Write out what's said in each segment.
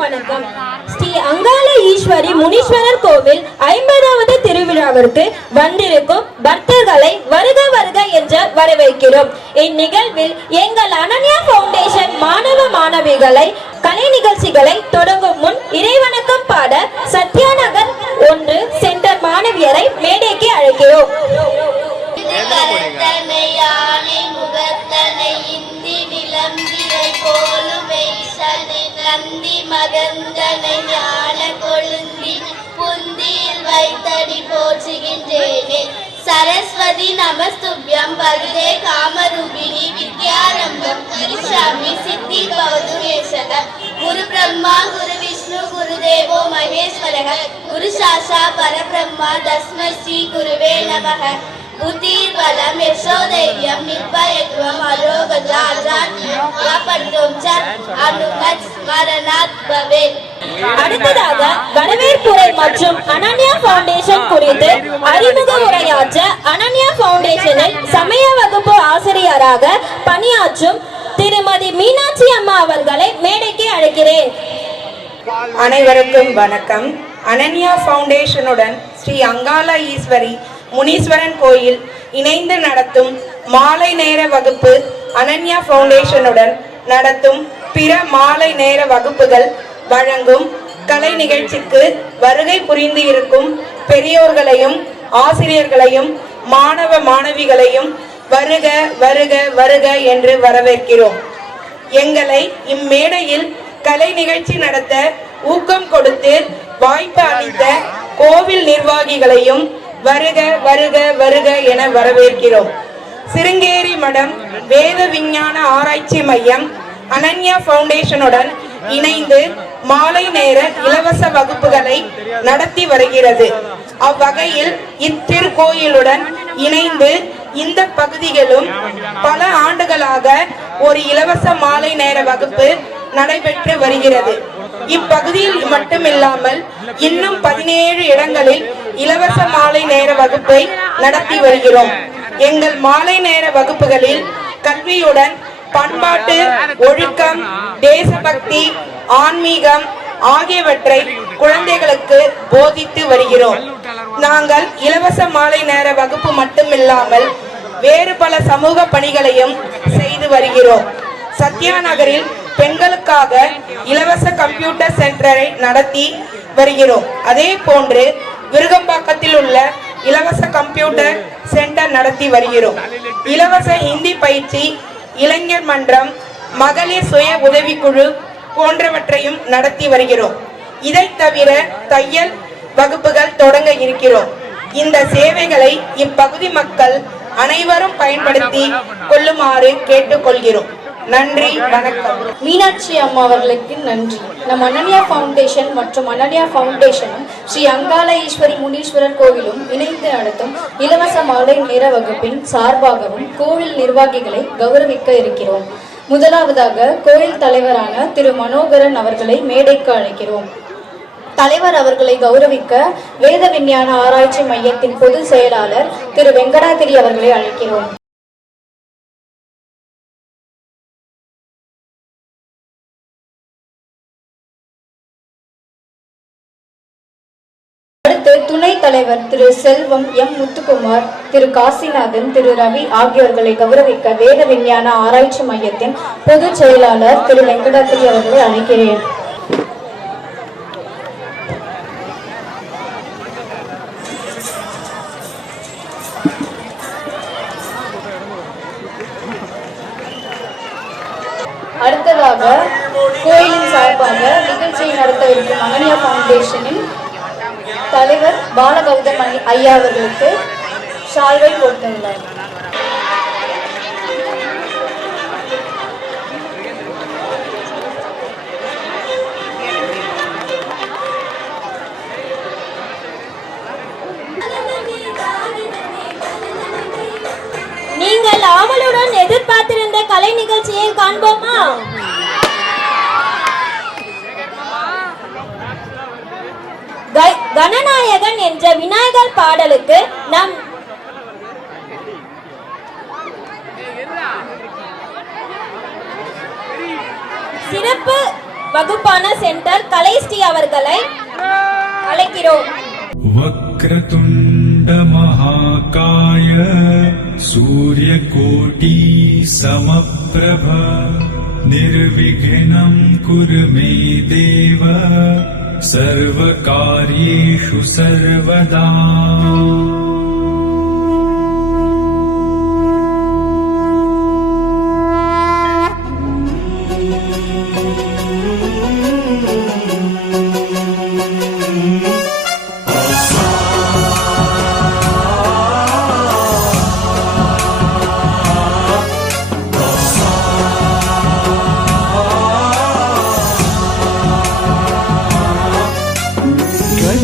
அனைவருக்கும் வணக்கம். ஸ்ரீ அங்காள ஈஸ்வரி முனீஸ்வரர் கோவில் 50வது திருவிழாவிற்கு வந்திருக்கும் பக்தர்களை வருக வருக என்று வரவேற்கிறோம். இந்நிகழ்வில் எங்கள் அனன்யா ஃபவுண்டேஷன் மாணவ மாணவிகளை கலை நிகழ்ச்சிகளை தொடங்கும் முன் இறைவணக்கம் பாட சத்யாநகர் 1 சென்டர் மாணவியரை மேடைக்கு அழைக்கிறோம். நந்தி மகந்தனை ஞான கொழுந்தி புந்தியில் வைத்தடி போற்றுகின்றேனே. சரஸ்வதி நமஸ்துப்யம் வருதே காமரூபிணி வித்யாரம்பம் கிருஷாமி சித்தி பவது வேஷக. குரு பிரம்மா குரு விஷ்ணு குரு தேவோ மகேஸ்வரக. குரு சாஷா பரபிரம்மா தஸ்மை ஸ்ரீ குருவே நமக. புத்திர்பலம் யசோதைரியம் நிர்பயத்துவம் அரோகஜா அஜாத்யம் காப்பட்டும் ச அனுமத் ஸ்மரணாத் பவேத். அடுத்ததாக வரவேற்புரை மற்றும் அனன்யா ஃபவுண்டேஷன் குறித்து அறிமுக உரையாற்ற அனன்யா ஃபவுண்டேஷனில் சமய வகுப்பு ஆசிரியராக பணியாற்றும் திருமதி மீனாட்சி அம்மா அவர்களை மேடைக்கு அழைக்கிறேன். அனைவருக்கும் வணக்கம். அனன்யா ஃபவுண்டேஷனுடன் ஸ்ரீ அங்காள ஈஸ்வரி முனீஸ்வரன் கோயில் இணைந்து நடத்தும் மாலை நேர வகுப்பு, அனன்யா ஃபவுண்டேஷனுடன் நடத்தும் பிற மாலை நேர வகுப்புகள் வழங்கும் கலை நிகழ்ச்சிக்கு வருகை புரிந்து இருக்கும் பெரியோர்களையும் ஆசிரியர்களையும் மாணவ மாணவிகளையும் வருக வருக வருக என்று வரவேற்கிறோம். எங்களை இம்மேடையில் கலை நிகழ்ச்சி நடத்த ஊக்கம் கொடுத்து வாய்ப்பு அளித்த கோவில் நிர்வாகிகளையும் வருக வருக வருக என வரவேற்கிறோம். சிருங்கேரி மடம் வேத விஞ்ஞான ஆராய்ச்சி மையம் அனன்யா ஃபவுண்டேஷனுடன் இணைந்து மாலை நேர இலவச வகுப்புகளை நடத்தி வருகிறது. அவ்வகையில் இத்திருக்கோயிலுடன் இணைந்து இந்த பகுதிகளும் பல ஆண்டுகளாக ஒரு இலவச மாலை நேர வகுப்பு நடைபெற்று வருகிறது. இப்பகுதியில் மட்டுமில்லாமல் இன்னும் 17 இடங்களில் இலவச மாலை நேர வகுப்பை நடத்தி வருகிறோம். எங்கள் மாலை நேர வகுப்புகளில் கல்வியுடன் பண்பாட்டு, ஒழுக்கம், தேசபக்தி, ஆன்மீகம் ஆகியவற்றை குழந்தைகளுக்கு போதித்து வருகிறோம். நாங்கள் இலவச மாலை நேர வகுப்பு மட்டுமில்லாமல் வேறு பல சமூக பணிகளையும் செய்து வருகிறோம். சத்யா நகரில் பெண்களுக்காக இலவச கம்ப்யூட்டர் சென்டரை நடத்தி வருகிறோம். அதே போன்று விருகம்பாக்கத்தில் உள்ள இலவச கம்ப்யூட்டர் சென்டர் நடத்தி வருகிறோம். இலவச ஹிந்தி பயிற்சி, இளைஞர் மன்றம், மகளிர் சுய உதவிக்குழு போன்றவற்றையும் நடத்தி வருகிறோம். இதை தவிர தையல் வகுப்புகள் தொடங்க இருக்கிறோம். இந்த சேவைகளை இப்பகுதி மக்கள் அனைவரும் பயன்படுத்தி கொள்ளுமாறு கேட்டுக்கொள்கிறோம். நன்றி, வணக்கம். மீனாட்சி அம்மா அவர்களுக்கு நன்றி. நம் அனன்யா ஃபவுண்டேஷன் மற்றும் அனன்யா ஃபவுண்டேஷனும் ஸ்ரீ அங்காள ஈஸ்வரி முனீஸ்வரர் கோவிலும் இணைந்து நடத்தும் இலவச மாலை நேர வகுப்பின் சார்பாகவும் கோவில் நிர்வாகிகளை கௌரவிக்க இருக்கிறோம். முதலாவதாக கோயில் தலைவரான திரு மனோகரன் அவர்களை மேடைக்கு அழைக்கிறோம். தலைவர் அவர்களை கௌரவிக்க வேத விஞ்ஞான ஆராய்ச்சி மையத்தின் பொதுச் செயலாளர் திரு வெங்கடாதிரி அவர்களை அழைக்கிறோம். துணை தலைவர் திரு செல்வம், எம் முத்துக்குமார், திரு காசிநாதன், திரு ரவி ஆகியோர்களை கௌரவிக்க வேத விஞ்ஞான ஆராய்ச்சி மையத்தின் பொதுச் செயலாளர் திரு வெங்கடாதிரி அவர்களை அழைக்கிறேன். அடுத்ததாக கோயிலின் சார்பாக நிகழ்ச்சியை நடத்தவிருக்கும் அனன்யா ஃபவுண்டேஷனின் தலைவர் பாலகௌதம் ஐயா அவர்களுக்கு ஷால்வை கொடுத்துள்ளார். நீங்கள் ஆவலுடன் எதிர்பார்த்திருந்த கலை நிகழ்ச்சியை காண்போமா? கணநாயகன் என்ற விநாயகர் பாடலுக்கு நம் சிறப்பு வகுப்பான சென்டர் கலைஸ்ரீ அவர்களை அழைக்கிறோம். वक्रतुण्ड महाकाय सूर्यकोटि समप्रभ निर्विघ्नं कुरु मे देव सर्वकार्येषु सर्वदा.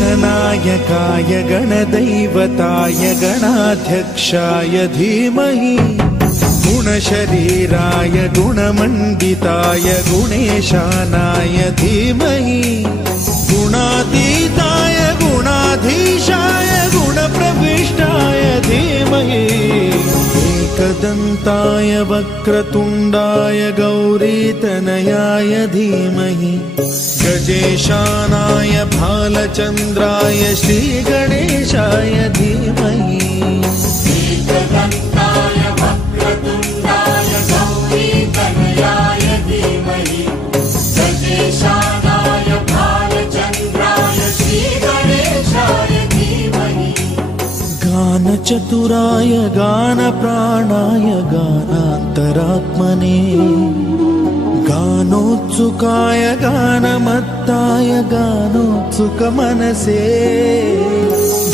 गणनायकाय गणदैवताय गणाध्यक्षाय धीमहि गुणशरीराय गुणमण्डिताय गुणेशानाय धीमहि गुणातीताय गुणाधीशाय गुणप्रविष्टाय धीमहि एकदन्ताय वक्रतुण्डाय गौरीतनयाय धीमहि गजेशानाय भालचन्द्राय श्रीगणेशाय धीमहि एकदन्ताय वक्रतुण्डाय गौरीतनयाय धीमहि गजेशानाय भालचन्द्राय श्रीगणेशाय धीमहि गानचतुराय गानप्राणाय गानान्तरात्मने गानोत्सुकाय गानमत्ताय गानोत्सुकमनसे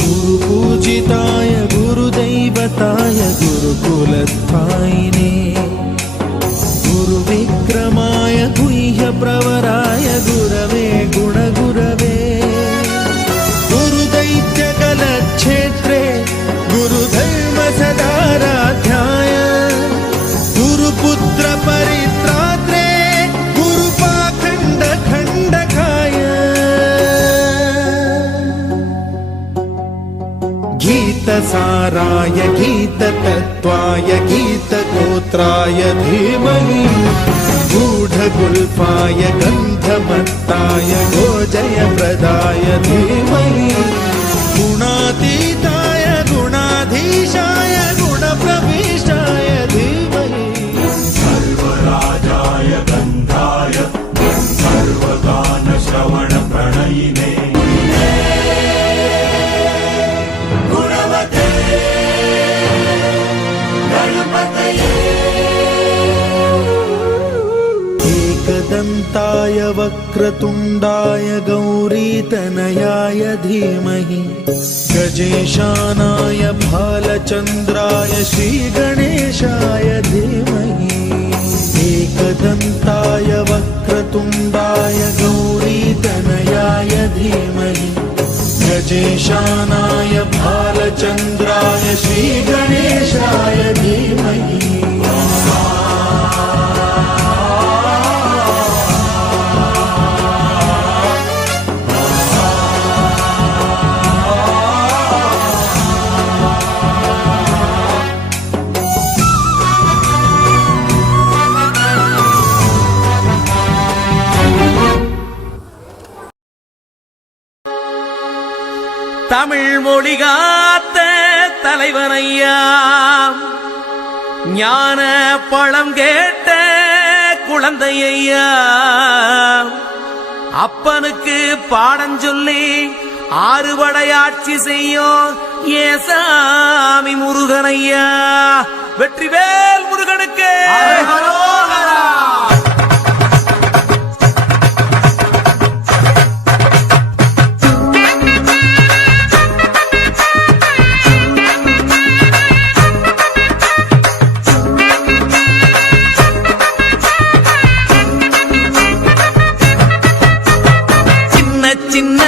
गुरुपूजिताय गुरुदैवताय गुरुकुलस्थायिने गुरुविक्रमाय गुह्यप्रवराय गुरवे गुणगुरवे गुरुदैत्यकलक्षेत्रे गुरुधर्मसदाराध्याय गुरुपुत्र परित्रात्रे गीतसाराय गीततत्त्वाय गीतगोत्राय धीमहि गूढगुल्फाय गन्धमत्ताय गोजयप्रदाय धीमहि गुणातीताय गुणाधीशाय गुणप्रविष्टाय धीमहि सर्वराजाय गन्धाय सर्वगानश्रवणप्रणयिने एकदन्ताय वक्रतुण्डाय गौरीतनयाय धीमहि गजेशानाय भालचन्द्राय श्रीगणेशाय धीमहि एकदन्ताय वक्रतुण्डाय गौरीतनयाय धीमहि गजेशानाय भालचन्द्राय श्रीगणेशाय धीमहि தமிழ் மொழி காத்த தலைவனையா ஞான பழம் கேட்ட குழந்தையா அப்பனுக்கு பாடம் சொல்லி ஆறுபடையாட்சி செய்யும் ஏசாமி முருகனையா வெற்றிவேல் முருகனுக்கு சின்ன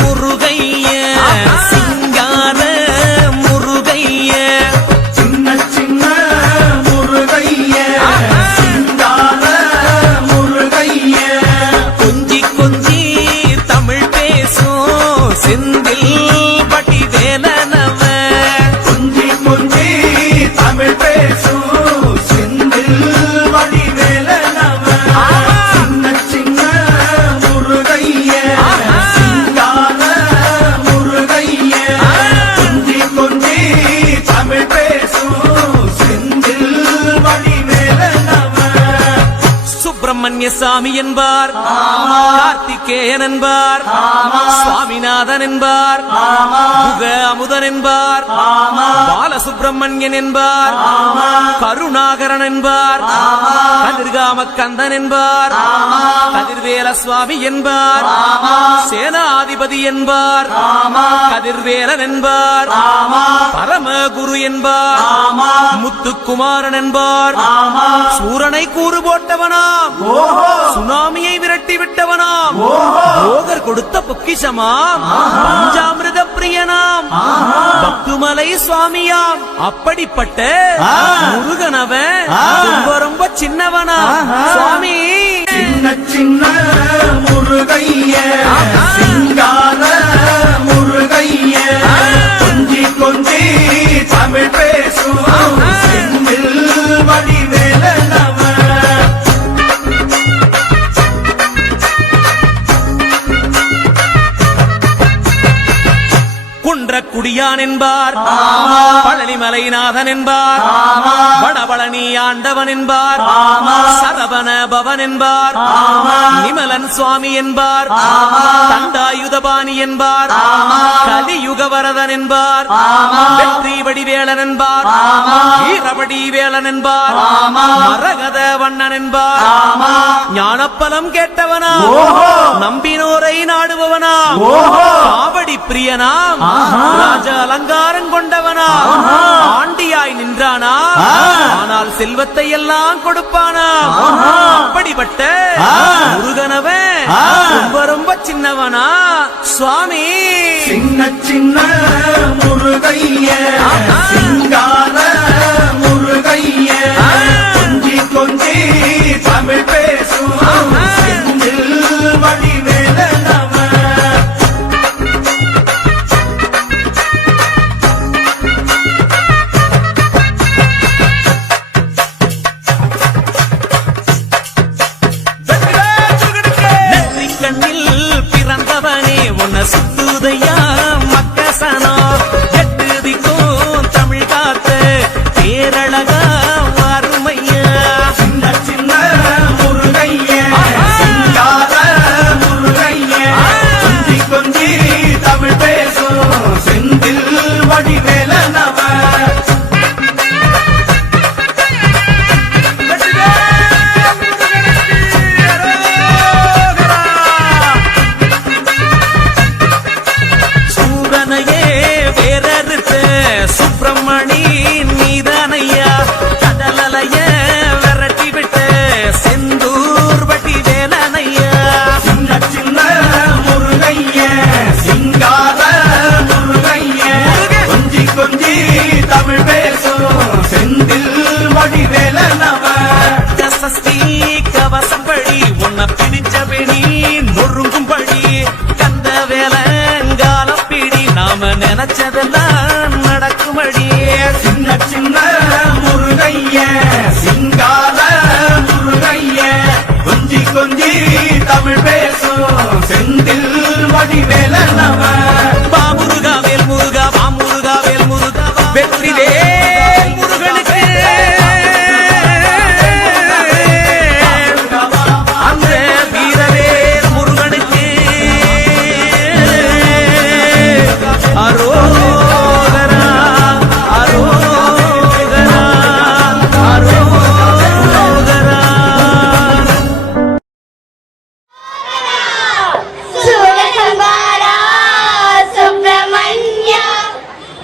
முருகைய சிங்கார முருகைய சின்ன முருகைய சிங்கார சாமி என்பார், கார்த்திகேயன் என்பார், சுவாமிநாதன் என்பார், முக அமுதன் என்பார், பாலசுப்பிரமணியன் என்பார், கருணாகரன் என்பார், கதிர்காம கந்தன் என்பார், கதிர்வேல சுவாமி என்பார், சேனாதிபதி என்பார், கதிர்வேலன் என்பார், பரமகுரு என்பார், முத்துக்குமாரன் என்பார், சூரனை கூறு போட்டவனாம், சுனாமியை விரட்டி விட்டவனாம், போகர் கொடுத்த பொக்கிஷமாம், பஞ்சாமிர்த பிரியனாம், பக்துமலை சுவாமியாம். அப்படிப்பட்ட முருகனவன் ரொம்ப ரொம்ப சின்னவனா சுவாமி. சின்ன சின்ன முருகைய சிங்கார முருகைய கொஞ்சி கொஞ்சி தமிழ் பேசும் செந்தில் வடிவேலனவ. குன்றக்குடியான் என்பார், பழனிமலைநாதன் என்பார், வடபழனி ஆண்டவன் என்பார், சரவண பவன் என்பார், நிமலன் சுவாமி என்பார், தண்டாயுதபாணி என்பார், கலியுக வரதன் என்பார், வெற்றி வடிவேலன் என்பார், வீரவடி வேலன் என்பார், மரகத வண்ணன் என்பார், ஞானப்பலம் கேட்டவனா, நம்பினோரை நாடுபவனா, காவடி பிரியனாம், ராஜ அலங்காரம் கொண்டவனா, ஆண்டியாய் நின்றானா, ஆனால் செல்வத்தை எல்லாம் கொடுப்பானா. அப்படிப்பட்ட முருகனவன் ரொம்ப ரொம்ப சின்னவனா சுவாமி. சின்ன சின்ன முருகைய சிங்கார முருகைய கொஞ்சி கொஞ்சி தமிழ் பேசும் செந்தில் வடிவேலனவ. பிறந்தவனே உன்னை சுத்துதையா மக்கசனோ, எட்டு திக்கும் தமிழ் காத்து பேரழகா வறுமையா. சின்ன சின்ன முருகைய சிங்கார முருகைய கொஞ்சி கொஞ்சி தமிழ் பேசும் செந்தில் வடிவேலனவ. சூரனையே வேறறுத்து சுப்பிரமணி நீதானையா, கடலைய விரட்டி விட்டு செந்தூர் வட்டி வேலனையா. சின்ன சின்ன முருகைய சிங்கார முருகைய கொஞ்சி கொஞ்சி தமிழ் பேசும் செந்தில் வடிவேலனவ. சஷ்டி கவசப்படி உன்னை பிடிச்சபடி நொறுங்கும்படி கந்த வேலங்காலப்பிடி நாம நினைச்சதெல்லாம் நடக்கும்படி. சின்ன சின்ன முருகைய சிங்கார முருகைய கொஞ்சி கொஞ்சி தமிழ் பேசும் செந்தில் வடிவேலனவ. பாமுருகா வேல் முருகா, பாமுருகா வேல் முருகா, வெற்றி வேல் முருகனுக்கு அந்த வீரவேல் முருகனுக்கு அரோகரா அரோகரா அரோகரா. சூரசம்ஹாரா சுப்பிரமணிய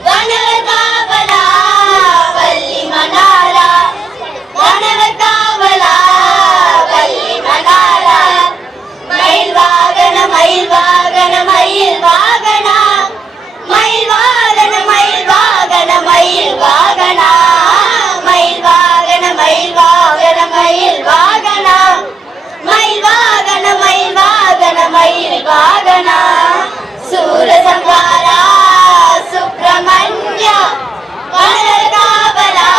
கணவர் காவலா வள்ளி மணாலா, கணவர் காவலா வள்ளி மணாலா, மயில் வாகன மயில் வாகன மயில் வாகனா, மயில் வாகன மயில் வாகன மயில் வாகனா, மயில் வாகன மயில் வாகன மயில் வாகனா, மயில் வாகன மயில் வாகன மயில் வாகனா. சூரசம்ஹாரா சுப்பிரமணிய கணவர் காவலா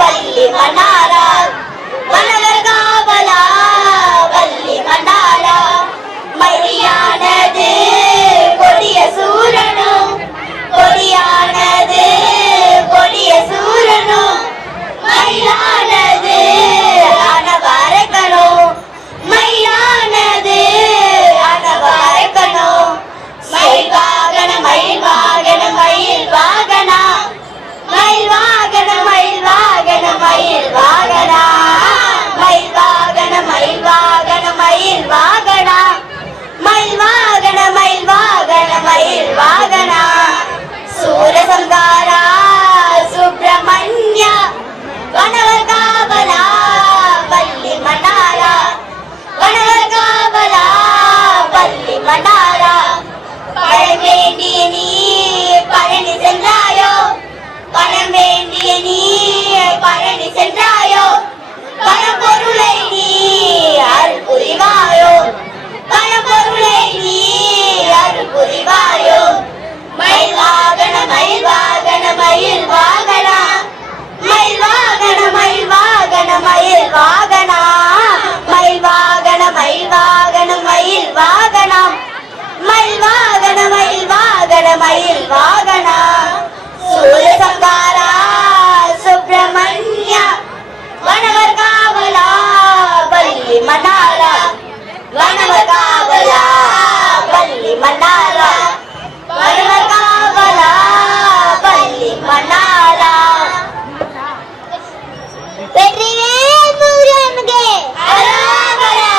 வள்ளி மணாலா, கணவர் காவலா வள்ளி மணாலா, மடியானது கொடிய சூரனும், கொடியானது கொடிய சூரனும், மயிலானது ஆனவரகனும், தேடி சென்றாயோ பரம்பொருளை நீ அருள் புரிவாயோ பரம்பொருளை நீ அருள் புரிவாயோ மயில் வாகன மயில் வாகன மயில் வாகனா மயில் வாகன மயில் வாகன மயில் வாகனா மயில் வாகன மயில் வாகன மயில் வாகனா மயில் வாகன மயில் வாகன மயில் வாகனா சூரசங்காரா சுப்பிரமணிய வனவர் காவலா பள்ளி மன்னாரா வனவர் காவலா பள்ளி மன்னாரா வனவர் காவலா பள்ளி மன்னாரா வெற்றிவேல் முருகனுக்கு அரோகரா.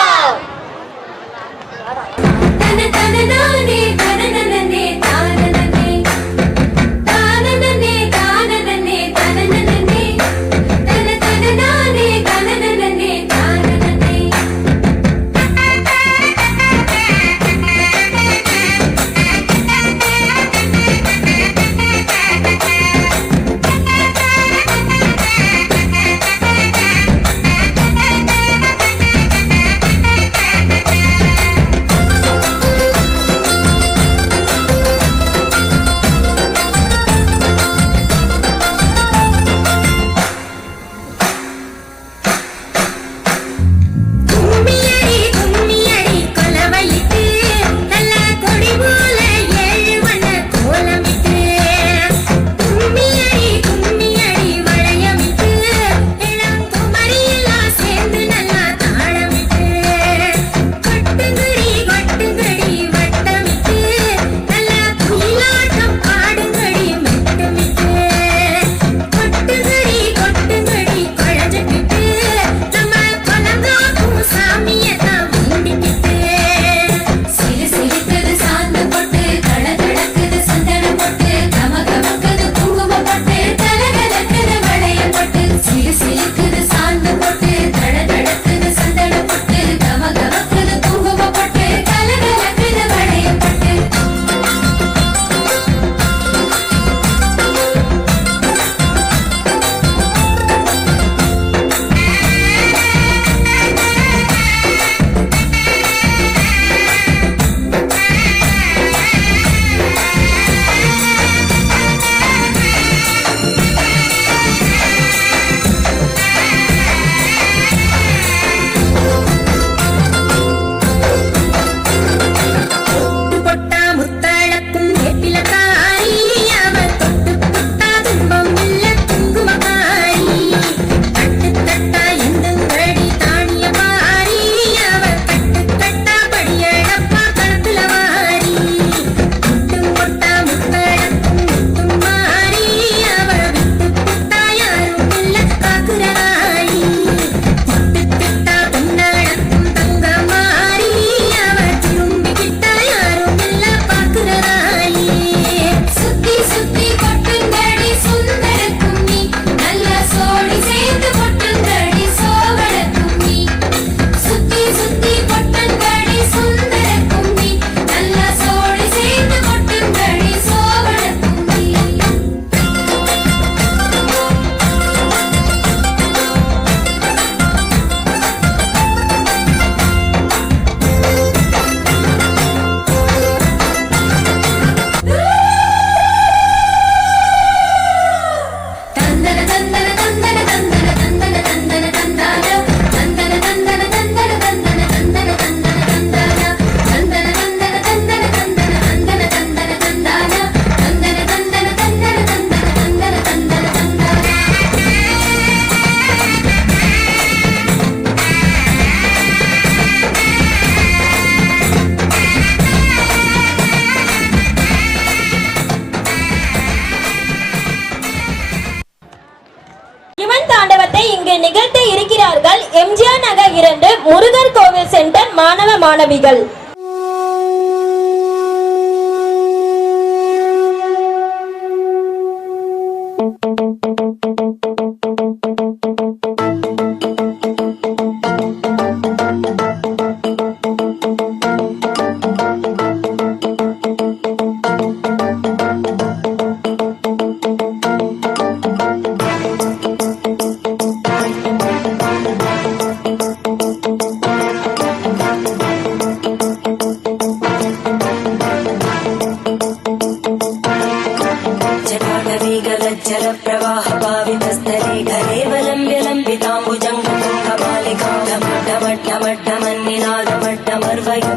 நிகழ்த்த இருக்கிறார்கள் எம்ஜிஆர் நகர் 2 முருகர் கோவில் சென்டர் மாணவ மாணவிகள்.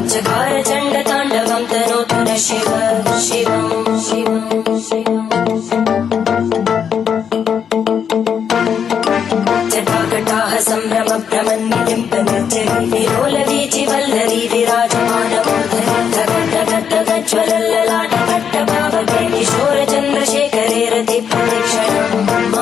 चकार चण्ड ताण्डवं तनोतु न शिव शिवं शिवं शिवम् जटाकटाः सम्भ्रम भ्रमन्निलिम्पनृत्यहि विलोलवीचि वल्लरी विराजमानमूर्धनि धगद्धगद्धगज्ज्वलल्ललाटभट्टभावके किशोरचन्द्रशेखरे रतिप्रदक्षिणं मम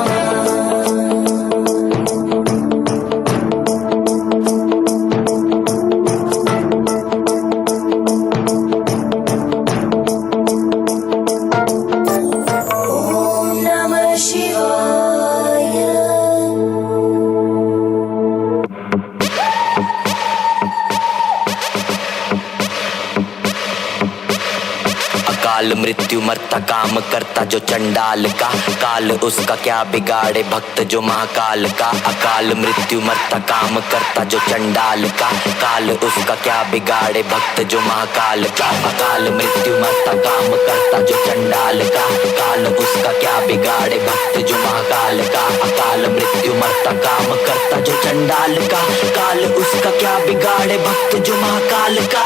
काल मृत्यु मरता काम करता जो चंडाल का काल उसका क्या बिगाड़े भक्त जो महाकाल का अकाल मृत्यु मरता काम करता जो चंडाल का काल उसका क्या बिगाड़े भक्त जो महाकाल का अकाल मृत्यु मरता काम करता जो चंडाल का काल उसका क्या बिगाड़े भक्त जो महाकाल का अकाल मृत्यु मरता काम करता जो चंडाल का काल उसका क्या बिगाड़े भक्त जो महाकाल का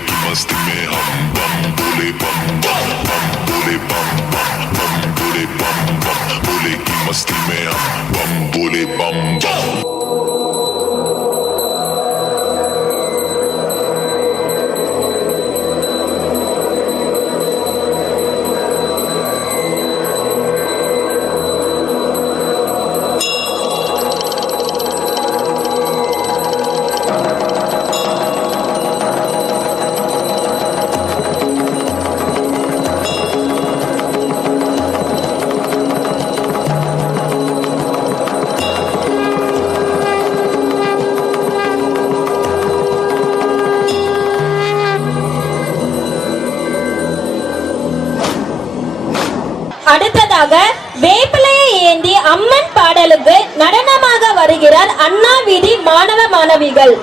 की मस्ती में हम बम बोले बम बम बम बोले बम बम बम बोले बम बम बोले की मस्ती में हम बम बोले बम बम அடுத்ததாக வேப்பிலையை ஏந்தி அம்மன் பாடலுக்கு நடனமாக வருகிறார் அண்ணா வீதி மாணவ மாணவிகள்.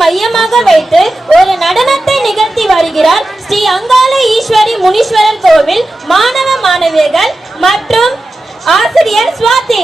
மையமாக வைத்து ஒரு நடனத்தை நிகழ்த்தி வருகிறார் ஸ்ரீ அங்காள ஈஸ்வரி முனீஸ்வரர் கோவில் மாணவ மாணவியர்கள் மற்றும் ஆசிரியர் சுவாதி.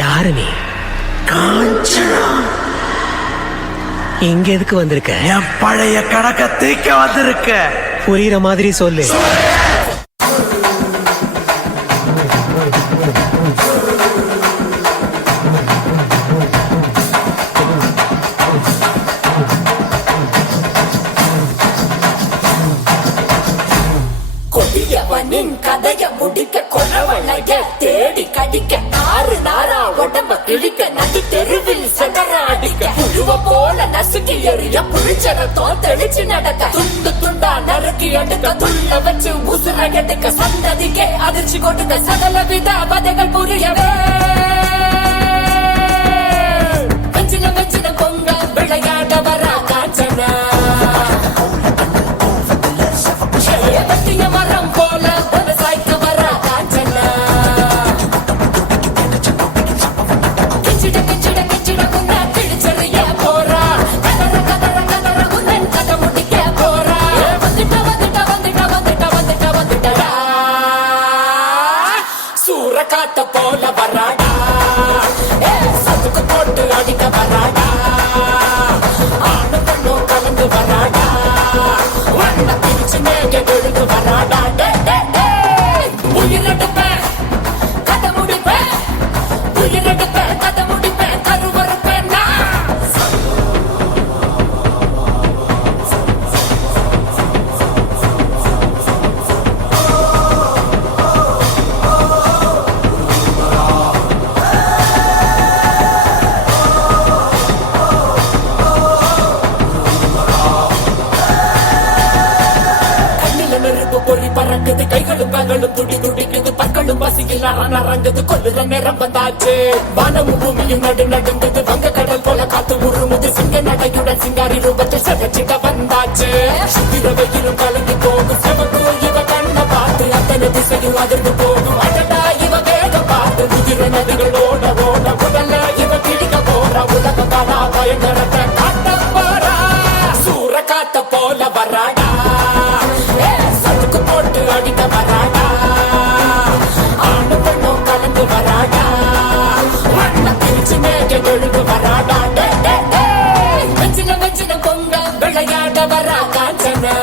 யாரு நீ? காஞ்சனா. இங்க எதுக்கு வந்திருக்க? என் பழைய கணக்க தீக்க வந்திருக்க. புரியுற மாதிரி சொல்லு. கொடியவனின் கதைய முடிக்க கொலவளைய தேடி கடிக்க 6 நாரா உடம்ப கிழிக்க நடு தெருவில் சதற அடிக்க புழுவ போல நசுக்கி எறிய புளிச்சரத்தோம் தெளிச்சு நடக்க துண்டு துண்டா நறுக்கி எடுக்க துள்ள வச்சு உசுர எடுக்க சந்ததிக்கே அதிர்ச்சி கொடுக்க சகல வித வதைகள் புரியவே வெஞ்சின வெஞ்சின பொங்க விளையாட வர காஞ்சனா பத்திய மரம் போல விவசாய்க்க வர காஞ்சனா கிச்சிட கிச்சிட கிச்சிட குண்டா கிழிச்செறிய போறா கதற கதற கதற குந்தன் கதை முடிக்க போறா வந்துட்ட வந்துட்ட வந்துட்ட வந்துட்ட வந்துட்ட வந்துட்டடா சூற காத்த போல வராடா சதுக்கு போட்டு அடிக்க வராடா ஆணு பெண்ணும் கலந்து வராடா வண்ண பிரிச்சு மேக விழுந்து வராடா உயிரெடுப்பேன் கதை முடிப்பேன் உயிரெடுப்பேன் கதை முடிப்பேன் கருவறுப்பேன் கண்ணில நெருப்பு பொறி பறக்குது கைகளும் கால்களும் துடி துடிக்குது பற்களும் பசியில் நரங்குது கொல்லுற நேரம் வந்தாச்சு வானமும் பூமியும் நடு நடுங்குது வங்க கடல் போல காத்து உருமுது சிங்க நடையுடன் சிங்காரி ரூபத்தில் சதச்சிட்ட வந்தாச்சு இரவையிலும் கலந்து போகும் செவக்கு இவ கண்ண பார்த்து அத்தனை திசையும் அதிர்ந்து போகும் அடடா இவ வேகம் பார்த்து உதிர நதிகள் ஓட ஓட முதல்ல இவ பிடிக்க போற உலக காணா பயங்கரத்தை காட்ட போறா சூற காத்த போல வராடா சதுக்கு போட்டு அடிக்க வராடா ஆணு பெண்ணும் கலந்து வராடா வண்ண பிரிச்சு மேக விழுந்து வராடா வெஞ்சின வெஞ்சின பொங்க விளையாட வரா காஞ்சனா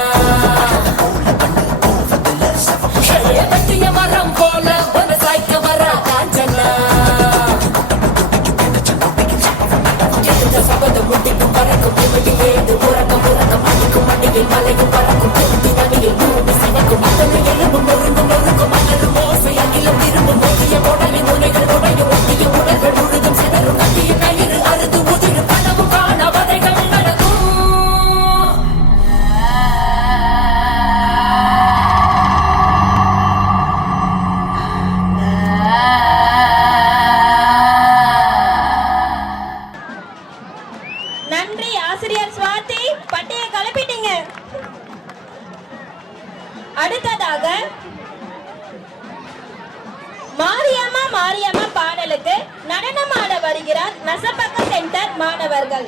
பத்திய மரம் போல விவசாய்க்க வரா காஞ்சனா எழுந்த சபதம் முட்டிக்கும் பறக்கும் நிமிடி வேண்டு உறக்கம் உறக்கம் அடிக்கும் மண்டியில் மலையும் பறக்கும் திருத்தி நதியில் பூமி சிவக்கும் அத்தனை எலும்பும் நொறுங்கும் நொறுக்கும் மணலும் ஓசை அகிலம் திரும்பும் ஒட்டிய உடலின் முனைகள் உடையும் ஒட்டிய உடல்கள் முழுதும் சிதறும் கட்டிய கயிறு அறுது உதிரும் கனவு காண வதைகள் நடக்கும் நன்றி ஆசிரியர் சுவாதி, பட்டைய கிளப்பிட்டீங்க. அடுத்ததாக மாரியம்மா மாரியம்மா பாடலுக்கு நடனமாட வருகிறார் நசப்பக்க சென்டர் மாணவர்கள்.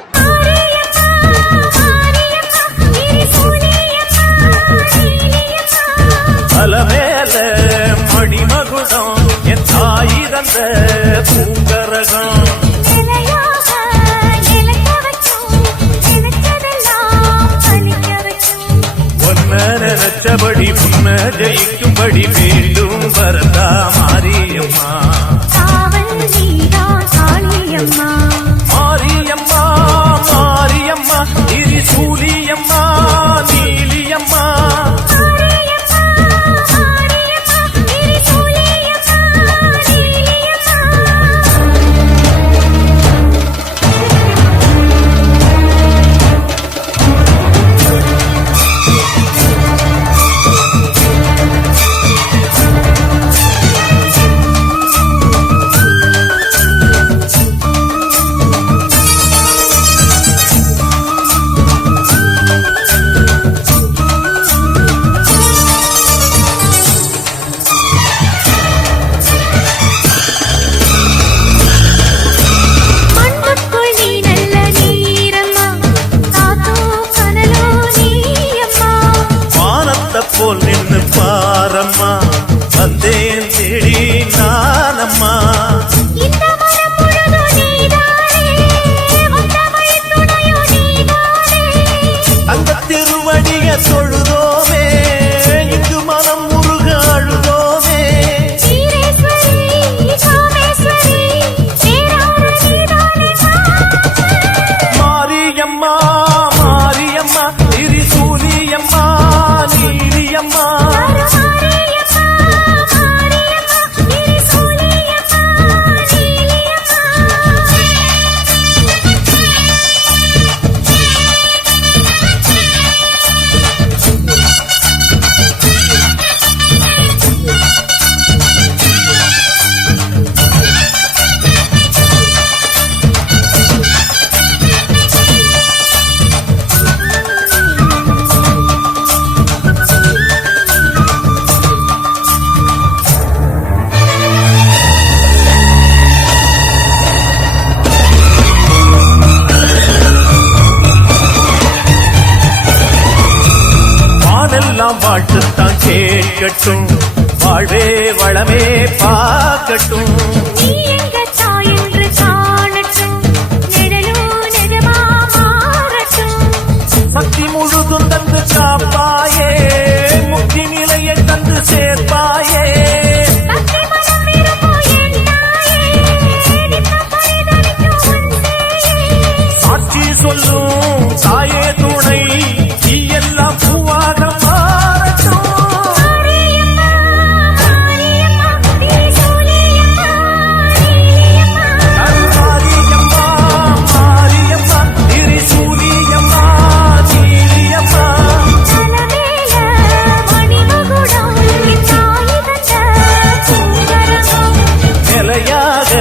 அலமேல மணிமகுடம் என் தாய் தந்த பூங்கரகம் நினைச்சபடி முன்ன ஜெயிக்கும்படி மீண்டும் வரதா மாரியம்மா மாரியம்மா மாரியம்மா திரிசூலியம்மா நீலியம்மா போல் நின்று பாரம்மா வந்தேன் தேடி நானம்மா அந்த திருவடிய தொழுதோமே இங்கு மனம் முருக அழுதோமே மாரியம்மா மாரியம்மா திரிசூலியம்மா நீலியம்மா பாடத்தான் கேட்கட்டும், வாழ்வே வளமே பார்க்கட்டும். சக்தி முழுதும் தந்து காப்பாயே, முக்தி நிலையை தந்து சேர்ப்பாயே. சாட்சி சொல்லும் தாயே துணை, நீ எல்லாம் பூவாக மாறட்டும். மாரியம்மா மாரியம்மா திரிசூலியம்மா சீலியம்மா. நிலையாக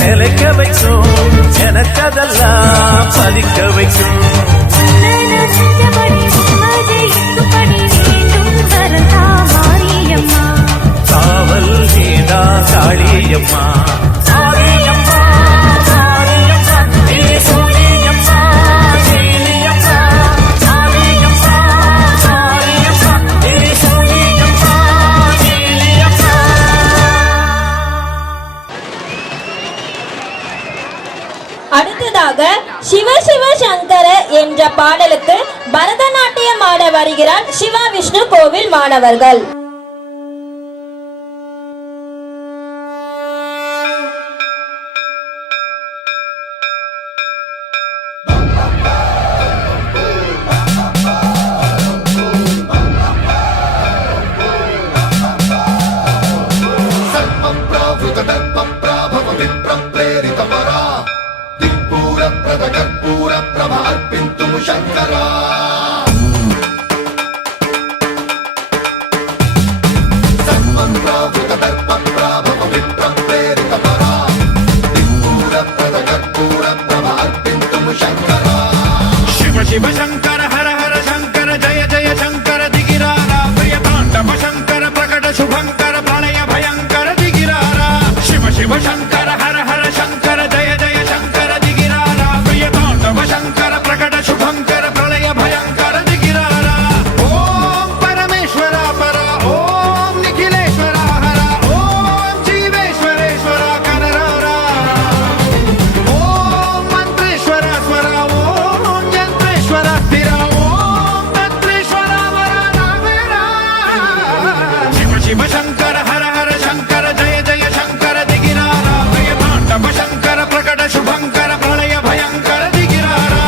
நிலைக்க வைக்கும், எனக்கதெல்லாம் பலிக்க வைக்கும். காவல் நீதா காளியம்மா. மாரியம்மா மாரியம்மா திரிசூலியம்மா சீலியம்மா. மாரியம்மா மாரியம்மா திரிசூலியம்மா சீலியம்மா. அடுத்ததாக சிவ சிவ சங்கர என்ற பாடலுக்கு பரதநாட்டியம் ஆட வருகிறார் சிவா விஷ்ணு கோவில் மாணவர்கள். शिव शंकर हर हर शंकर जय जय शंकर दिगिरारा प्रिय तांडव शंकर प्रकट शुभंकर प्रलय भयंकर दिगिरारा. शिव शिव शंकर हर हर शंकर जय जय शंकर दिगिरारा प्रिय तांडव शंकर प्रकट शुभंकर प्रलय भयंकर दिगिरारा. ओम परमेश्वरा परा, ओम निखिलेश्वरा हरा, ओम जीवेश्वरेश्वरा कररारा. ओम मंत्रेश्वरा स्वरा, ओम यंत्रेश्वरा स्थिरा, ओम तंत्रेश्वरा वरा नामेरा. शिव शिव शंकर हर हर शंकर जय जय शंकर दिगिरारा प्रिय तांडव शंकर प्रकट शुभंकर प्रलय भयंकर दिगिरारा.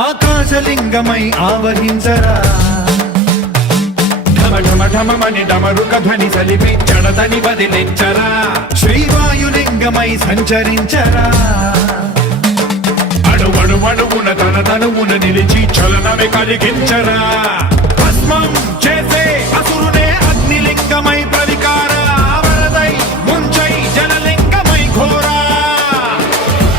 ఆకాశలింగమై ఆవహించరా, ఢమ ఢమ ఢమమని డమరుక ధ్వని సలిపి జడదని వదిలించరా. శ్రీవాయులింగమై సంచరించరా, అడువడువడువున తన తనువున నిలిచి చలనమే కలిగించరా. భస్మం చేసే అసురునే అగ్నిలింగమై ప్రవికార, వరదై ముంచై జలలింగమై ఘోరా.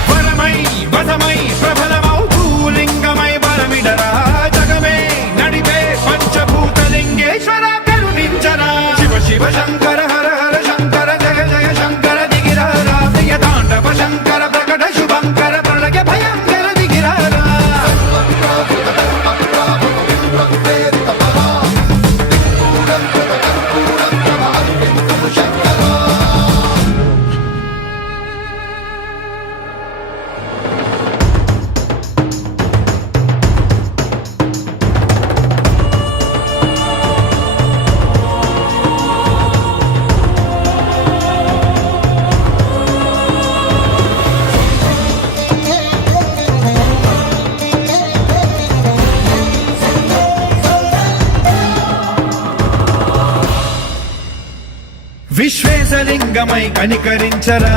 వరమై వసమై ప్రబలమౌ భూలింగమై బలమిడరా. జగమే నడిపే పంచభూతలింగేశ్వర కరుణించరా. శివ శివ శంకర హర హర శంకర జయ జయ శంకర దిగిరారా ప్రియ తాండవ శంకర ప్రకట శుభంకర ప్రళయ భయంకర దిగిరారా. గణేశలింగమై కనికరించరా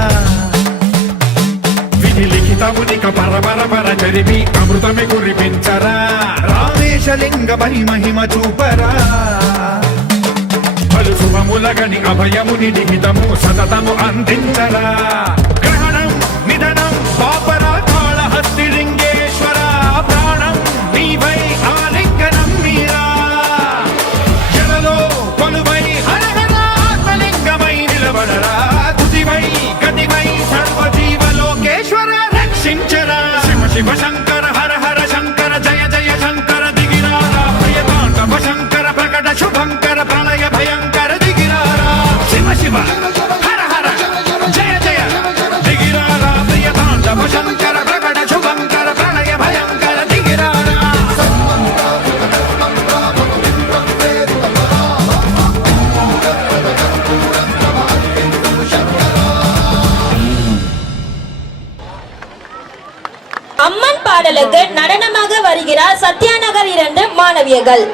విధి లిఖితమునిక పరపర జరిపి అమృతమి కురిపించరా రామేశలింగమై మహిమ చూపరా పలు శుభములగని అభయముని నిహితము సతతము అందించరా గ్రహణం నిధనం పాపరా కాళహస్తి లింగేశ్వర ప్రాణం నీవై ఆలింగనం మీరా జలలో కొలువై హరహరాత్మలింగమై నిలబడరా తుదివై గతివై సర్వజీవలోకేశ్వర రక్షించరా శివ శివ శంకర హర హర శంకర జయ జయ శంకర దిగిరారా ప్రియతాండవ శంకర ప్రకట శుభంకర ప్రళయ భయంకర దిగిరారా శివ శివ హర హర జయ జయ దిగిరారా ప్రియతాండవ శంకర ప్రకట శుభంకర ప్రళయ భయంకర దిగిరారా அம்மன் பாடலுக்கு நடனமாக வருகிறார் சத்யாநகர் 2 மாணவியர்கள்.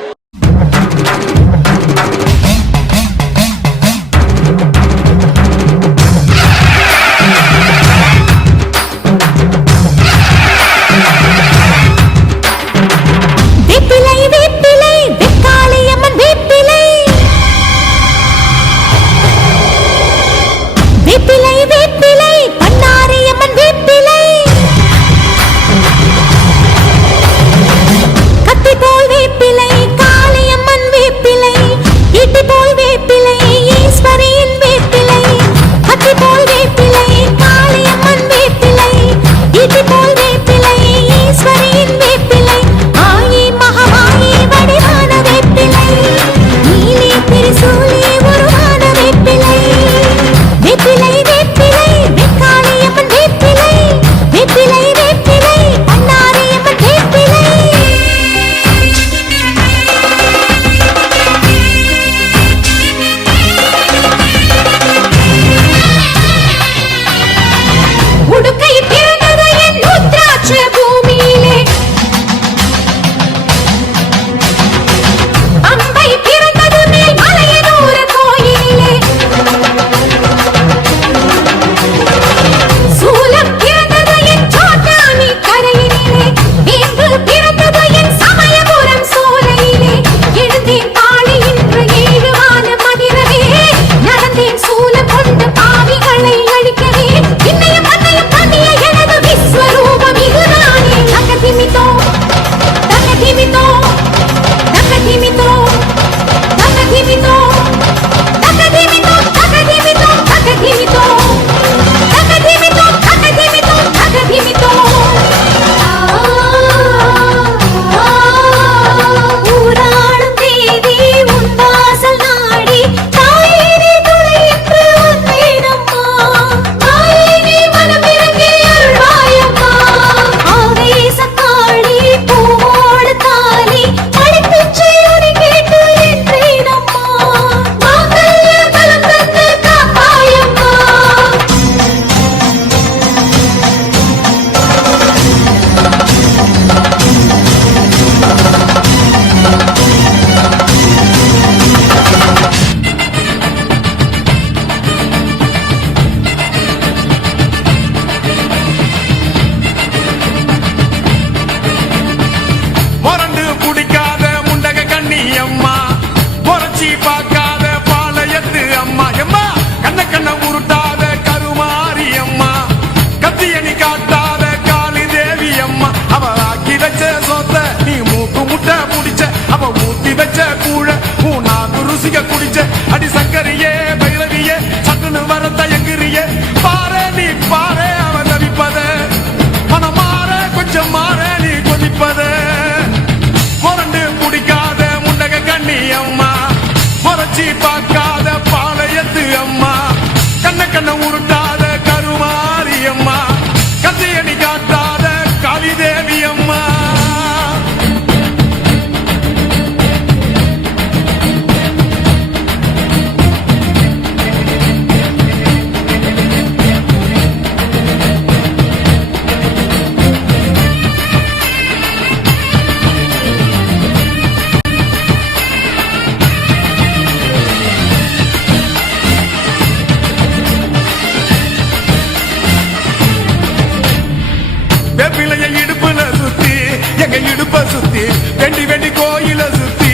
எங்க இடுப்ப சுத்தி வெண்டி வெண்டி கோயில சுத்தி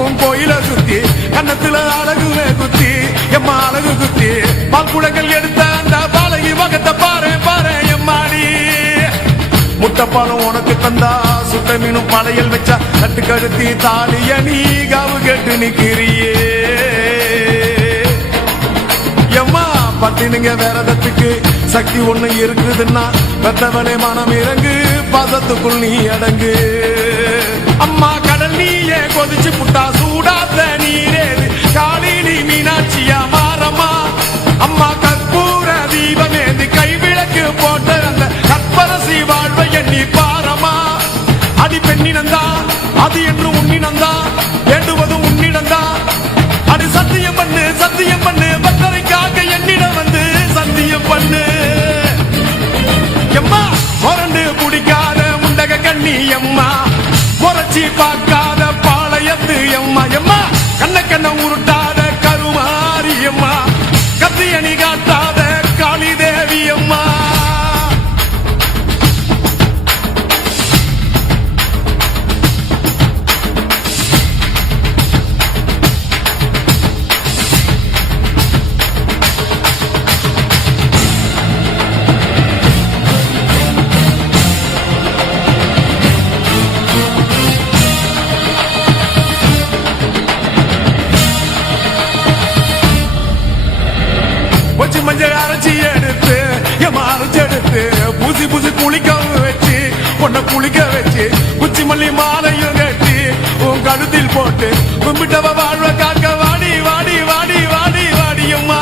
உன் கோயில சுத்தி கன்னத்துல அழகுவே குத்தி எம்மா அழகு குத்தி பால்குடங்கள் எடுத்த அந்த பாலகி மகத்தை பாரு பாரு எம்மாடி முட்டைப்பாலம் உனக்கு தந்தா சுட்ட மீனும் படையல் வச்சா கட்டு கழுத்தி தாலிய நீ காவு கேட்டு நிக்கிறியே எம்மா பட்டினுங்க விரதத்துக்கு சக்தி ஒண்ணு இருக்குதுன்னா பெத்தவனே மனம் இறங்கு பாசத்துக்குள் நீ அடங்கு அம்மா கடல் நீயே கொதிச்சு புட்டா சூடாத்த நீரேது காலினி மீனாட்சியா மாறம்மா அம்மா கற்பூர தீபமேந்தி கைவிளக்கு போட்ட அந்த கற்பரசி வாழ்வை எண்ணி பாரமா அடி பெண்ணினந்தா அது என்று உன்னினந்தா வேண்டுவதும் உன்னிடந்தா அடி சத்தியம் பண்ணு பத்தரைக்காக என்னிடம் வந்து சத்தியம் பண்ணு எம்மா முரண்டு பிடிக்காத முண்டக கண்ணி எம்மா முறைச்சி பார்க்காத பாளையத்து எம்மா எம்மா கண்ண உருட்டாத கருமாரி எம்மா கத்தியணி காட்டாத காளி தேவி அம்மா மஞ்சள் அரைச்சி எடுத்து அரைச்சி எடுத்து பூசி பூசி குளிக்க வச்சு பொண்ண குளிக்க வச்சு குச்சி மல்லி மாலையும் கட்டி உன் கழுத்தில் போட்டு கும்பிட்டவ வாழ்வ காக்க வாடி வாடி வாடி வாடி வாடியம்மா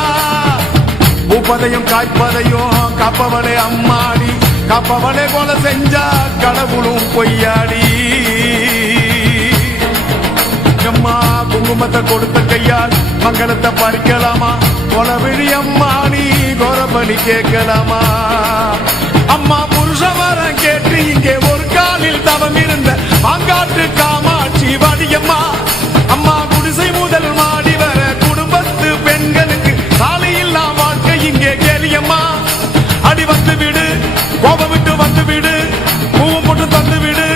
பூப்பதையும் காய்ப்பதையும் காப்பவளே அம்மாடி காப்பவளே போல செஞ்சா கடவுளும் பொய்யாடி அம்மா குங்குமத்தை கொடுத்த கையால் மங்களத்தை பறிக்கலாமா கொலவிழி அம்மா நீ கோரபலி கேட்கலாமா அம்மா புருஷ வரம் கேட்டு இங்கே ஒரு காலில் தவம் இருந்த மாங்காட்டு காமாட்சி வாடியம்மா அம்மா குடிசை முதல் மாடி வர குடும்பத்து பெண்களுக்கு சாலையில்லா வாழ்க்கை இங்கே கேளியம்மா அடி வந்து விடு கோபம் விட்டு வந்து விடு பூவும் போட்டு தந்து விடு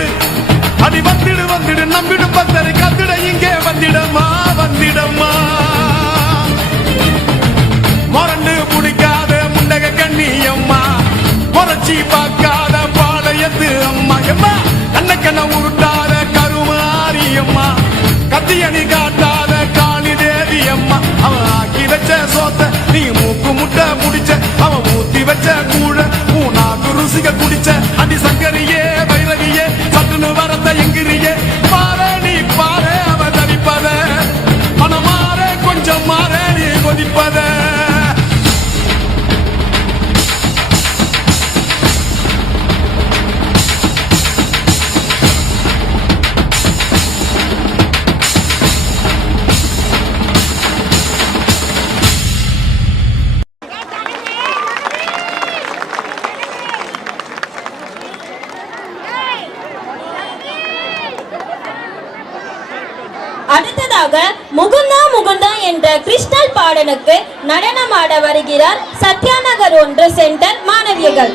அடி வந்துடு நம்பிடு பத்தரை கத்திட இங்கே வந்திடம்மா மொரண்டு பிடிக்காத முண்டக கண்ணி அம்மா முறைச்சி பார்க்காத பாளையத்து அம்மா எம்மா கண்ண உருட்டாத கருமாரி அம்மா கத்தியணி காட்டாத காளி தேவி அம்மா அவன் ஆக்கி வச்ச சோத்த நீ மூக்கு முட்டை முடிச்ச அவன் ஊத்தி வச்ச கூழ பூனாக்கு ருசிக குடிச்ச அடி சங்கரியே வைரவியே சட்டுன்னு வரத்த எங்கிரியே பாரு நீ பாரு அவ தவிப்பத மனம் மாற கொஞ்சம் மாற நீ கொதிப்பத அடுத்ததாக முகுந்தா முகுந்தா என்ற கிறிஸ்டல் பாடலுக்கு நடனமாட வருகிறார் சத்யாநகர் 1 சென்டர் மாணவியர்கள்.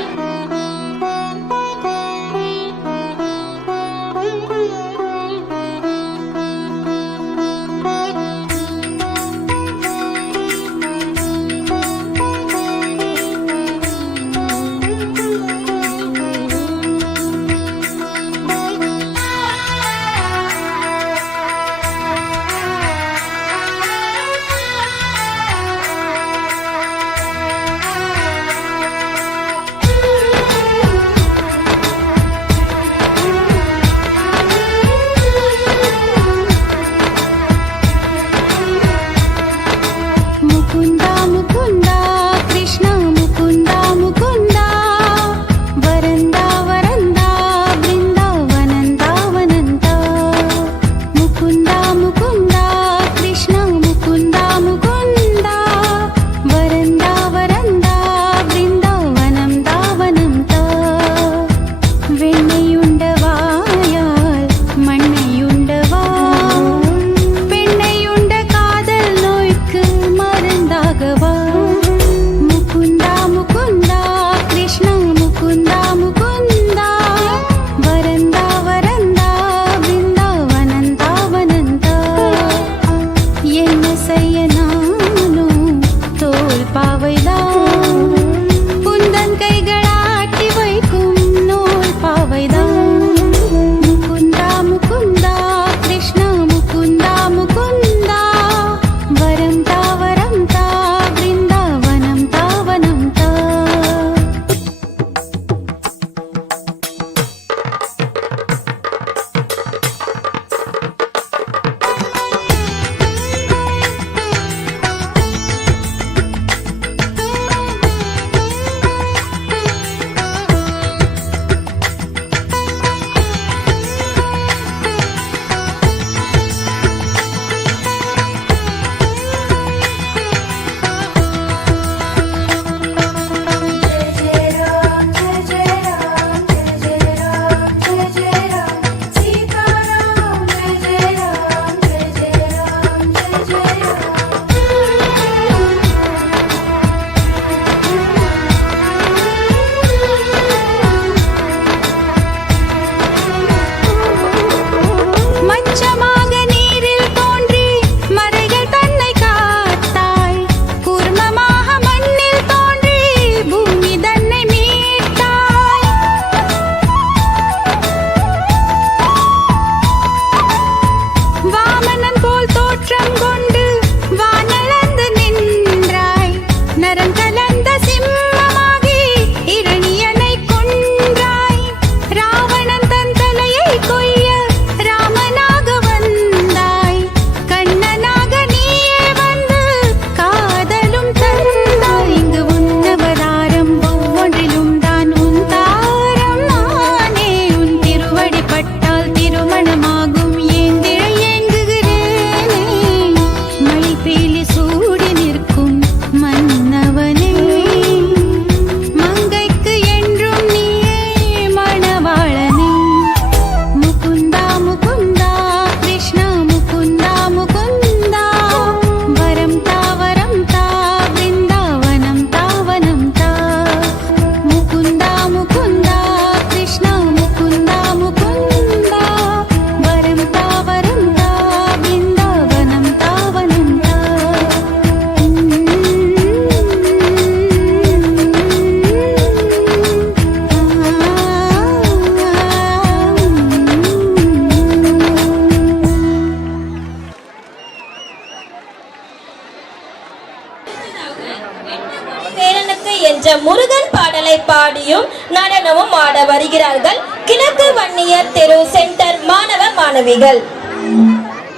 வருகிறார்கள் கிழக்கு வன்னியர் தெரு சென்டர் மாணவ மாணவிகள்.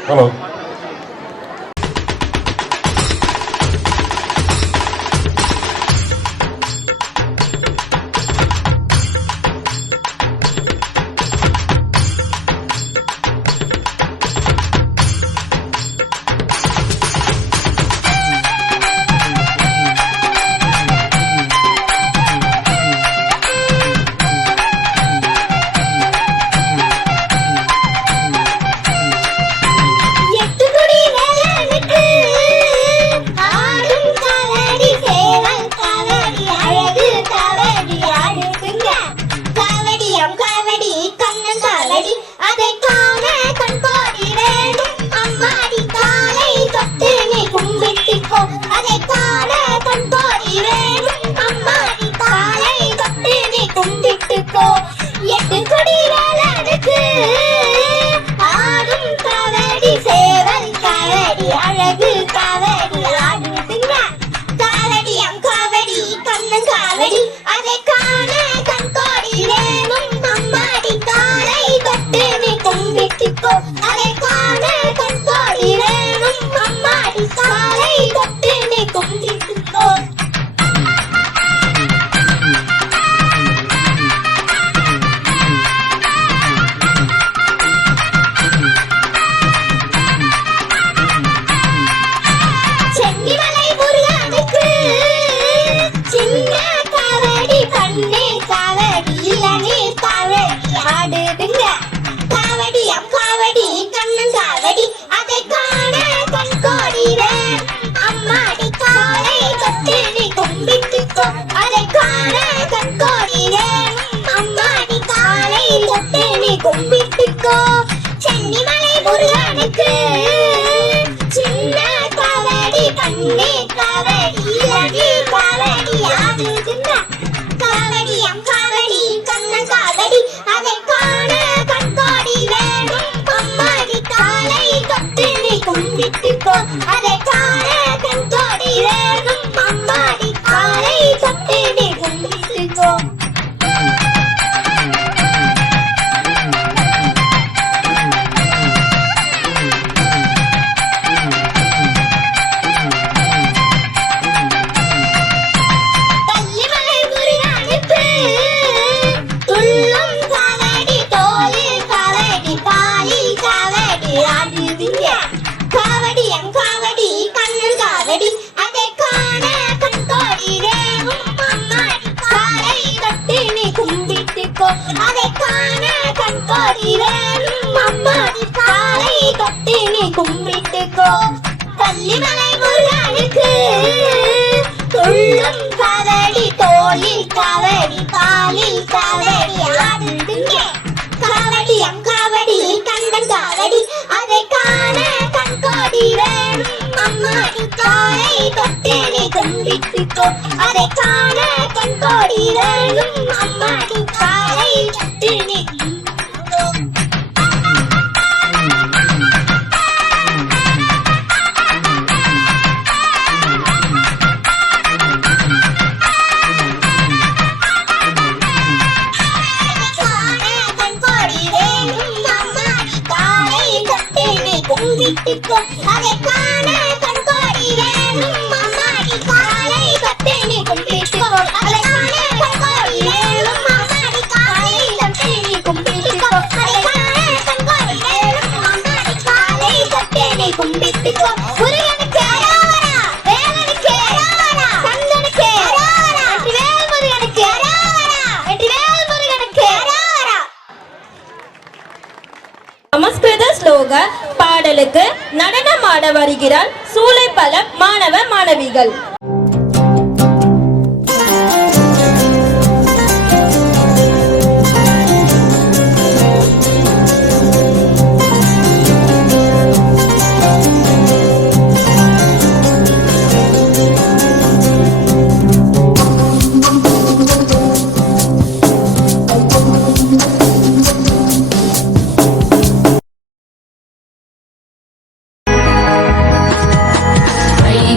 ஹலோ. சமஸ்கிருத ஸ்லோக பாடலுக்கு நடனமாட வருகிறார் சூளைப்பலம் மாணவ மாணவிகள்.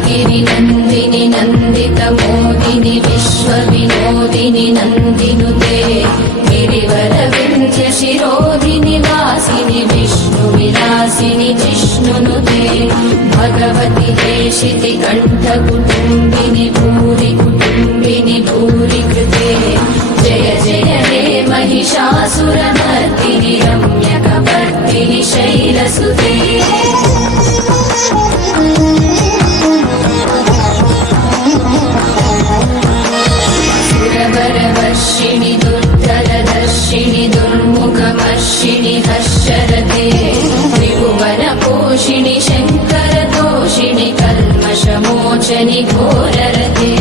गिरि नन्दिनि विरोधिनि वासिनि विष्णुविलासिनि जिष्णुनुते भगवति देशिति कण्ठकुटुम्बिनि भूरि कुटुम्बिनि भूरि कृते जय जय हे महिषासुरमर्दिनि रम्यकपर्दिनि शैलसुते सुरवरवर्षिणि दुर्धरदर्शिनि दुर्मुखमर्षिणि हर्षरते त्रिभुवनपोषिणि शङ्करतोषिणि कल्मषमोचनि घोररते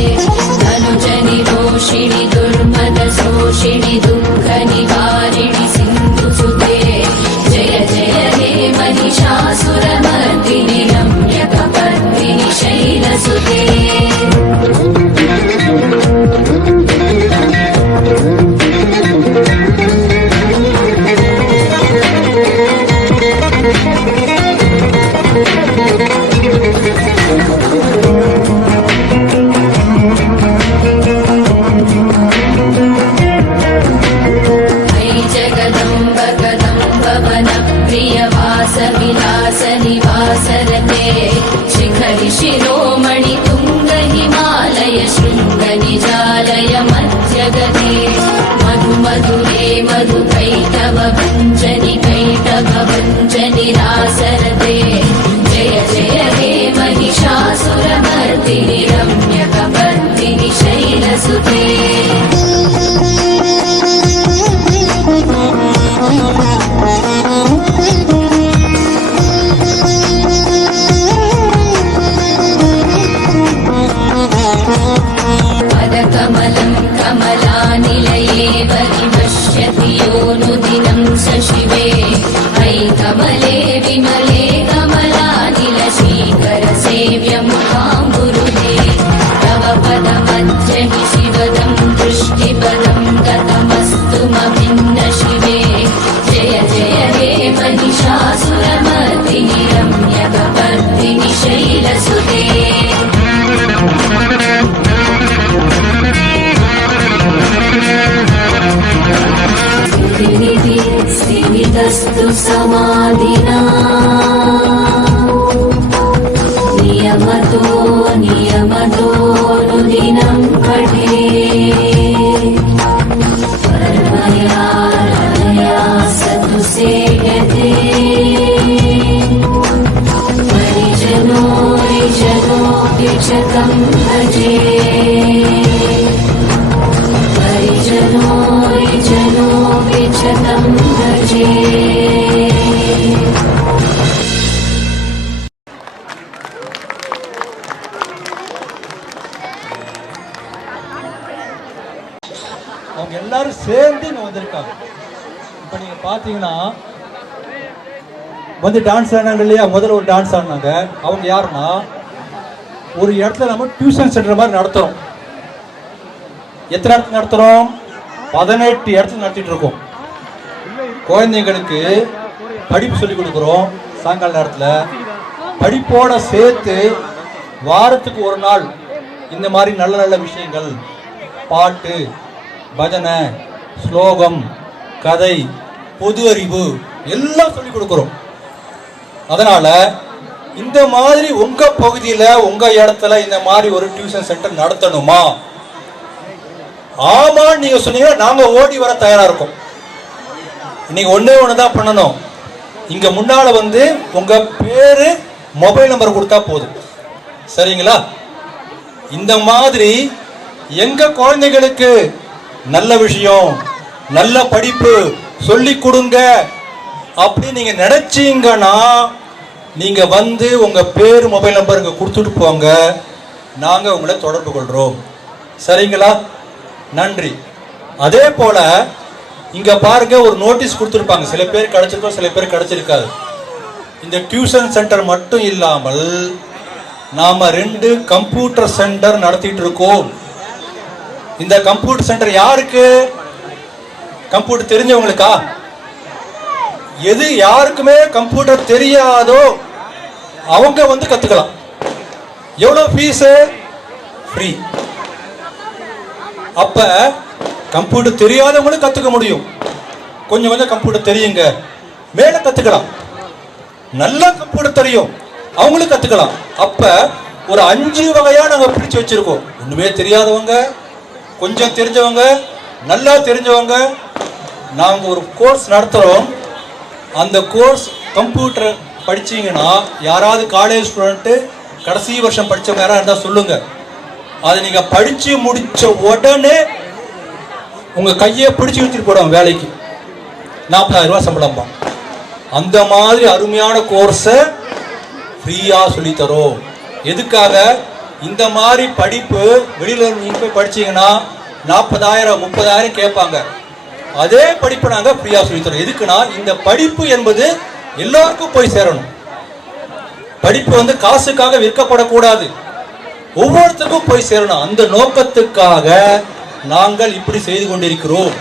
धनुजनि रोषिणि दुर्मदशोषिणि दुःखनिवारिणि सिन्धुसुते जय जय हे महिषासुरमर्दिनि रम्यकपर्दिनि शैलसुते विलासनिवासरते शिखरि शिरोमणि तुङ्ग हिमालय शृङ्ग निजालय मध्यगते मधु मधुरे मधु कैटव भञ्जनि कैटव भञ्जनि रासरते जय जय हे महिषासुरमर्दिनि रम्यकपर्दिनि शैलसुते कमलं कमलानिलये परिपश्यति योऽनुदिनं स शिवे अयि कमले विमले कमलानिलशीकरसेव्यमुखाम्बुरुहे तव पदमध्यहि शिवदं दृष्टिपदं गतमस्तु मभिन्न शिवे जय जय हे महिषासुरमर्दिनि रम्यकपर्दिनि शैलसुते स्थितस्तु समाधिना नियमतो नियमतोऽनुदिनं पठे परमया रमया सतु सेव्यते परिजनो रिजनोऽपि च तं भजे परिजनो रिजनोऽपि च तं भजे அவங்க எல்லாரும் சேர்ந்து இங்க வந்திருக்காங்க. இப்ப நீங்க பாத்தீங்கன்னா வந்து டான்ஸ் ஆனாங்க இல்லையா, முதல்ல ஒரு டான்ஸ் ஆடினாங்க. அவங்க யாருன்னா, ஒரு இடத்துல நம்ம டியூஷன் சென்டர் மாதிரி நடத்துறோம். எத்தனை இடத்துல நடத்துறோம்? 18 இடத்துல நடத்திட்டு இருக்கோம். குழந்தைங்களுக்கு படிப்பு சொல்லி கொடுக்குறோம். சாயங்கால நேரத்தில் படிப்போட சேர்த்து வாரத்துக்கு ஒரு நாள் இந்த மாதிரி நல்ல நல்ல விஷயங்கள், பாட்டு, பஜனை, ஸ்லோகம், கதை, பொது அறிவு எல்லாம் சொல்லி கொடுக்குறோம். அதனால இந்த மாதிரி உங்க பகுதியில உங்க இடத்துல இந்த மாதிரி ஒரு டியூஷன் சென்டர் நடத்தணுமா? ஆமான்னு நீங்க சொன்னீங்கன்னா நாங்க ஓடி வர தயாரா இருக்கோம். இன்னைக்கு ஒன்னே ஒண்ணுதான் பண்ணணும். இங்க முன்னால வந்து உங்க பேரு, மொபைல் நம்பர் கொடுத்தா போதும். சரிங்களா? இந்த மாதிரி எங்க குழந்தைகளுக்கு நல்ல விஷயம், நல்ல படிப்பு சொல்லி கொடுங்க அப்படி நீங்க நினைச்சீங்கன்னா நீங்க வந்து உங்க பேர், மொபைல் நம்பர் இங்க கொடுத்துட்டு போங்க. நாங்க உங்களை தொடர்பு கொள்றோம். சரிங்களா? நன்றி. அதே போல இங்க பாருங்க, ஒரு நோட்டீஸ் கொடுத்துருப்பாங்க. சில பேர் கிடைச்சிருக்கோம், சில பேர் கிடைச்சிருக்காது. இந்த டியூஷன் சென்டர் மட்டும் இல்லாமல் நாம 2 கம்ப்யூட்டர் சென்டர் நடத்திட்டு இருக்கோம். இந்த கம்ப்யூட்டர் சென்டர் யாருக்கு? கம்ப்யூட்டர் தெரிஞ்சவங்களுக்கா? எது யாருக்குமே கம்ப்யூட்டர் தெரியாதோ அவங்க வந்து கத்துக்கலாம். எவ்வளவு ஃபீஸ்? ஃப்ரீ. அப்ப கம்ப்யூட்டர் தெரியாதவங்களும் கத்துக்க முடியும். கொஞ்சம் கொஞ்சம் கம்ப்யூட்டர் தெரியுங்க, மேலே கற்றுக்கலாம். நல்லா கம்ப்யூட்டர் தெரியும் அவங்களும் கற்றுக்கலாம். அப்போ ஒரு 5 வகையாக நாங்கள் பிரித்து வச்சுருக்கோம். ஒன்றுமே தெரியாதவங்க, கொஞ்சம் தெரிஞ்சவங்க, நல்லா தெரிஞ்சவங்க. நாங்கள் ஒரு கோர்ஸ் நடத்துகிறோம். அந்த கோர்ஸ் கம்ப்யூட்டர் படிச்சிங்கன்னா யாராவது காலேஜ் ஸ்டூடெண்ட்டு கடைசி வருஷம் படித்தவங்க யாராவது இருந்தால் சொல்லுங்கள். அதை நீங்கள் படித்து முடித்த உடனே உங்கள் கையை பிடிச்சி வச்சுட்டு போடுவோம் வேலைக்கு. 40,000 ரூபா சம்பளம்பா. அந்த மாதிரி அருமையான கோர்ஸை ஃப்ரீயாக சொல்லித்தரோம். எதுக்காக? இந்த மாதிரி படிப்பு வெளியில் நீங்கள் போய் படிச்சிங்கன்னா 40,000 30,000 கேட்பாங்க. அதே படிப்பை நாங்கள் ஃப்ரீயாக சொல்லித்தரோம். எதுக்குன்னா இந்த படிப்பு என்பது எல்லாருக்கும் போய் சேரணும். படிப்பு காசுக்காக விற்கப்படக்கூடாது, ஒவ்வொருத்தருக்கும் போய் சேரணும். அந்த நோக்கத்துக்காக நாங்கள் இப்படி செய்து கொண்டிருக்கிறோம்.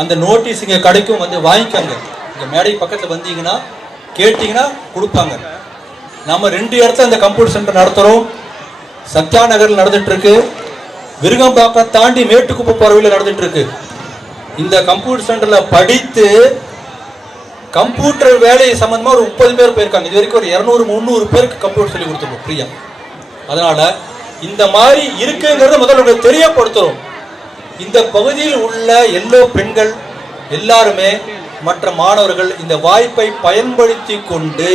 அந்த நோட்டீஸ் இங்கே கிடைக்கும், வாங்கிக்கோங்க. இங்கே மேடை பக்கத்தில் வந்தீங்கன்னா கேட்டிங்கன்னா கொடுப்பாங்க. நம்ம 2 இடத்துல இந்த கம்ப்யூட்டர் சென்டர் நடத்துகிறோம். சத்யா நகரில் நடந்துட்டு இருக்கு, விருகம்பாக்கம் தாண்டி மேட்டுக்குப்பை போகிற வழியில் நடந்துட்டு இருக்கு. இந்த கம்ப்யூட்டர் சென்டரில் படித்து கம்ப்யூட்டர் வேலை சம்பந்தமாக ஒரு 30 பேர் போயிருக்காங்க. இது வரைக்கும் ஒரு 200-300 பேருக்கு கம்ப்யூட்டர் சொல்லி கொடுத்துருக்கோம் ஃப்ரீயா. அதனால இந்த மாதிரி இருக்குங்கிறத முதல்ல தெரியப்படுத்துறோம். இந்த பகுதியில் உள்ள எல்லா பெண்கள் எல்லாருமே மற்ற மாணவர்கள் இந்த வாய்ப்பை பயன்படுத்தி கொண்டு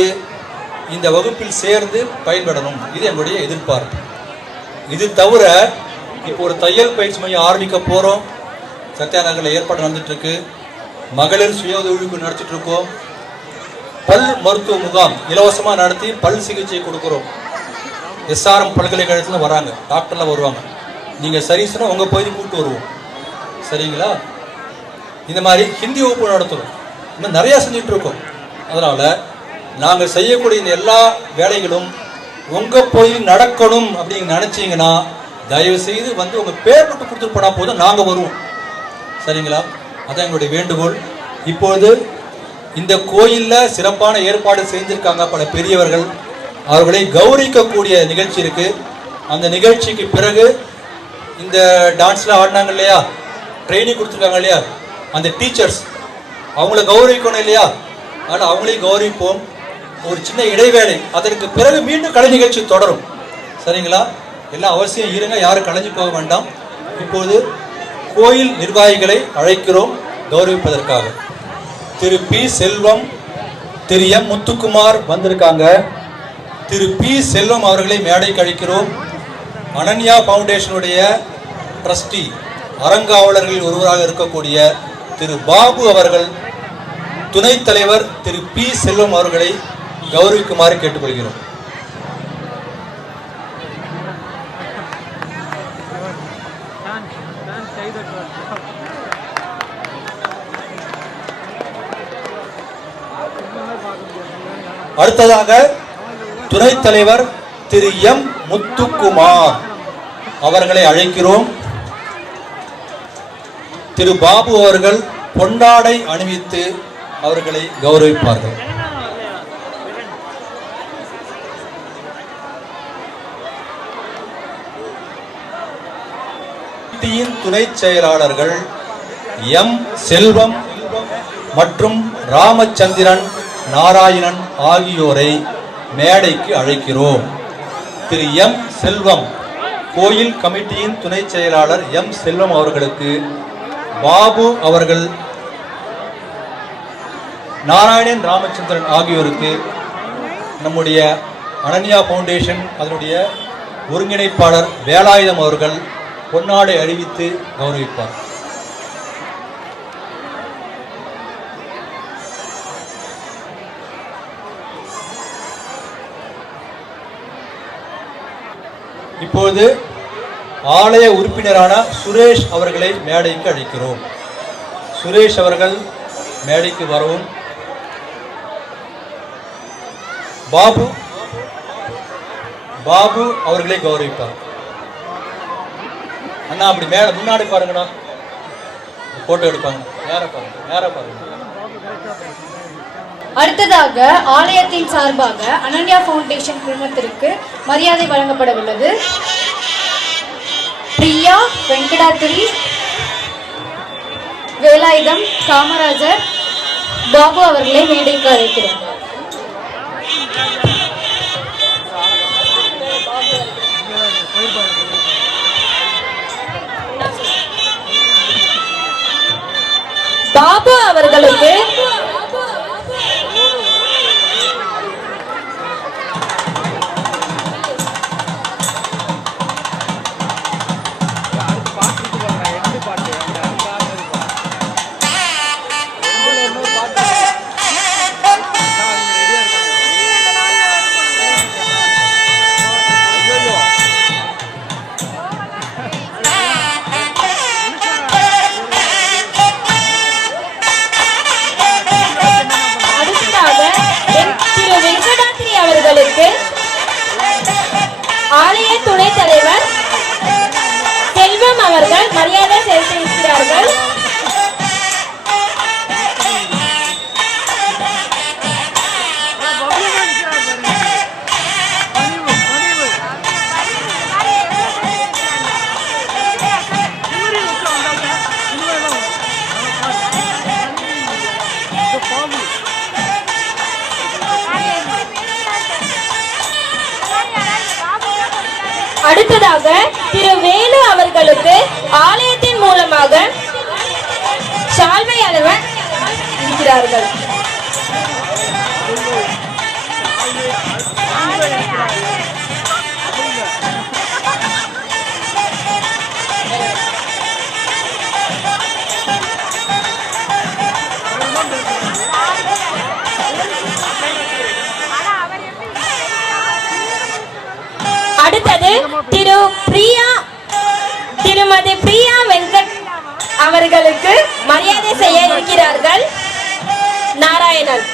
இந்த வகுப்பில் சேர்ந்து பயன்படணும். இது என்னுடைய எதிர்பார்ப்பு. இது தவிர இப்போ ஒரு தையல் பயிற்சி மையம் ஆரம்பிக்க போகிறோம். சத்யா நகரில் ஏற்பாடு நடந்துட்டு இருக்கு. மகளிர் சுய உதவிக்குழு நடத்திட்டு இருக்கோம். பல் மருத்துவ முகாம் இலவசமாக நடத்தி பல் சிகிச்சை கொடுக்குறோம். SRM பல்கலைக்கழகத்தில் வராங்க, டாக்டர்லாம் வருவாங்க. நீங்கள் சரி சொன்னால் உங்கள் பகுதி கூப்பிட்டு வருவோம், சரிங்களா? இந்த மாதிரி ஹிந்தி வகுப்பு நடத்துகிறோம். இன்னும் நிறையா செஞ்சுட்டு இருக்கோம். அதனால் நாங்கள் செய்யக்கூடிய இந்த எல்லா வேலைகளும் உங்கள் பகுதியில் நடக்கணும் அப்படின்னு நினச்சிங்கன்னா தயவுசெய்து உங்கள் பேர் மட்டும் கொடுத்துட்டு போனால் போதும், நாங்கள் வருவோம், சரிங்களா? அதான் எங்களுடைய வேண்டுகோள். இப்பொழுது இந்த கோயிலில் சிறப்பான ஏற்பாடு செஞ்சுருக்காங்க பல பெரியவர்கள். அவர்களை கௌரவிக்கக்கூடிய நிகழ்ச்சி இருக்கு. அந்த நிகழ்ச்சிக்கு பிறகு இந்த டான்ஸ்லாம் ஆடினாங்க இல்லையா, ட்ரைனிங் கொடுத்துருக்காங்க இல்லையா, அந்த டீச்சர்ஸ் அவங்கள கௌரவிக்கணும் இல்லையா, ஆனால் அவங்களையும் கௌரவிப்போம். ஒரு சின்ன இடைவேளை, அதற்கு பிறகு மீண்டும் கலை நிகழ்ச்சி தொடரும், சரிங்களா? எல்லாம் அவசியம் இருங்க, யாரும் கலைஞ்சு போக வேண்டாம். இப்போது கோயில் நிர்வாகிகளை அழைக்கிறோம் கௌரவிப்பதற்காக. திரு பி செல்வம், திரு எம் முத்துக்குமார் வந்திருக்காங்க. திரு பி செல்வம் அவர்களை மேடைக்கு அழைக்கிறோம். அனன்யா ஃபவுண்டேஷனுடைய ட்ரஸ்டி அறங்காவலர்களில் ஒருவராக இருக்கக்கூடிய திரு பாபு அவர்கள், துணைத் தலைவர் திரு பி செல்வம் அவர்களை கௌரவிக்குமாறு கேட்டுக்கொள்கிறோம். அடுத்ததாக துணைத் தலைவர் திரு எம் முத்துக்குமார் அவர்களை அழைக்கிறோம். திரு பாபு அவர்கள் பொன்னாடை அணிவித்து அவர்களை கௌரவிப்பார்கள். துணை செயலாளர்கள் எம் செல்வம் மற்றும் ராமச்சந்திரன் நாராயணன் ஆகியோரை மேடைக்கு அழைக்கிறோம். திரு எம் செல்வம், கோயில் கமிட்டியின் துணை செயலாளர் எம் செல்வம் அவர்களுக்கு பாபு அவர்கள், நாராயணன், ராமச்சந்திரன் ஆகியோருக்கு நம்முடைய அனன்யா ஃபவுண்டேஷன் அதனுடைய ஒருங்கிணைப்பாளர் வேலாயுதம் அவர்கள் பொன்னாடை அறிவித்து கௌரவிப்பார். இப்போது ஆலய உறுப்பினரான சுரேஷ் அவர்களை மேடைக்கு அழைக்கிறோம். சுரேஷ் அவர்கள் மேடைக்கு வரவும். பாபு பாபு அவர்களை கௌரவிப்பார். அண்ணா அப்படி மேல முன்னாடி பாருங்கண்ணா, போட்டோ எடுப்பாங்க. நேரா பாருங்க. அடுத்ததாக ஆலயத்தின் சார்பாக அனன்யா ஃபவுண்டேஷன் குழுமத்திற்கு மரியாதை வழங்கப்பட உள்ளது. பிரியா வெங்கடாத்திரி, வேலாயுதம் காமராஜர் பாபு அவர்களை மேடைக்கு அழைக்கிறோம். பாபு அவர்களுக்கு ஆலய துணைத் தலைவர் செல்வம் அவர்கள் மரியாதை செலுத்தியிருக்கிறார்கள். அடுத்ததாக திரு வேலு அவர்களுக்கு ஆலயத்தின் மூலமாக சால்வை அலுவலர் இருக்கிறார்கள். அடுத்தது திருமதி பிரியா வெங்கட் அவர்களுக்கு மரியாதை செய்ய இருக்கிறார்கள். நாராயணன்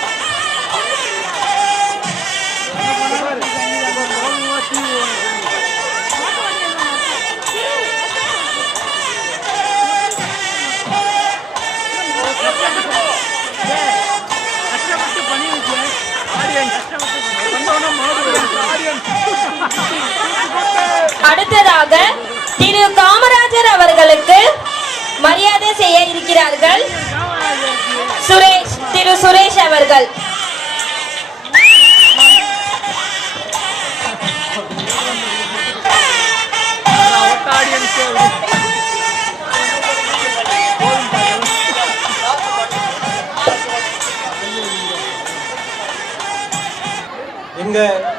அடுத்ததாக திரு காமராஜர் அவர்களுக்கு மரியாதை செய்ய இருக்கிறார்கள். திரு சுரேஷ் அவர்கள்.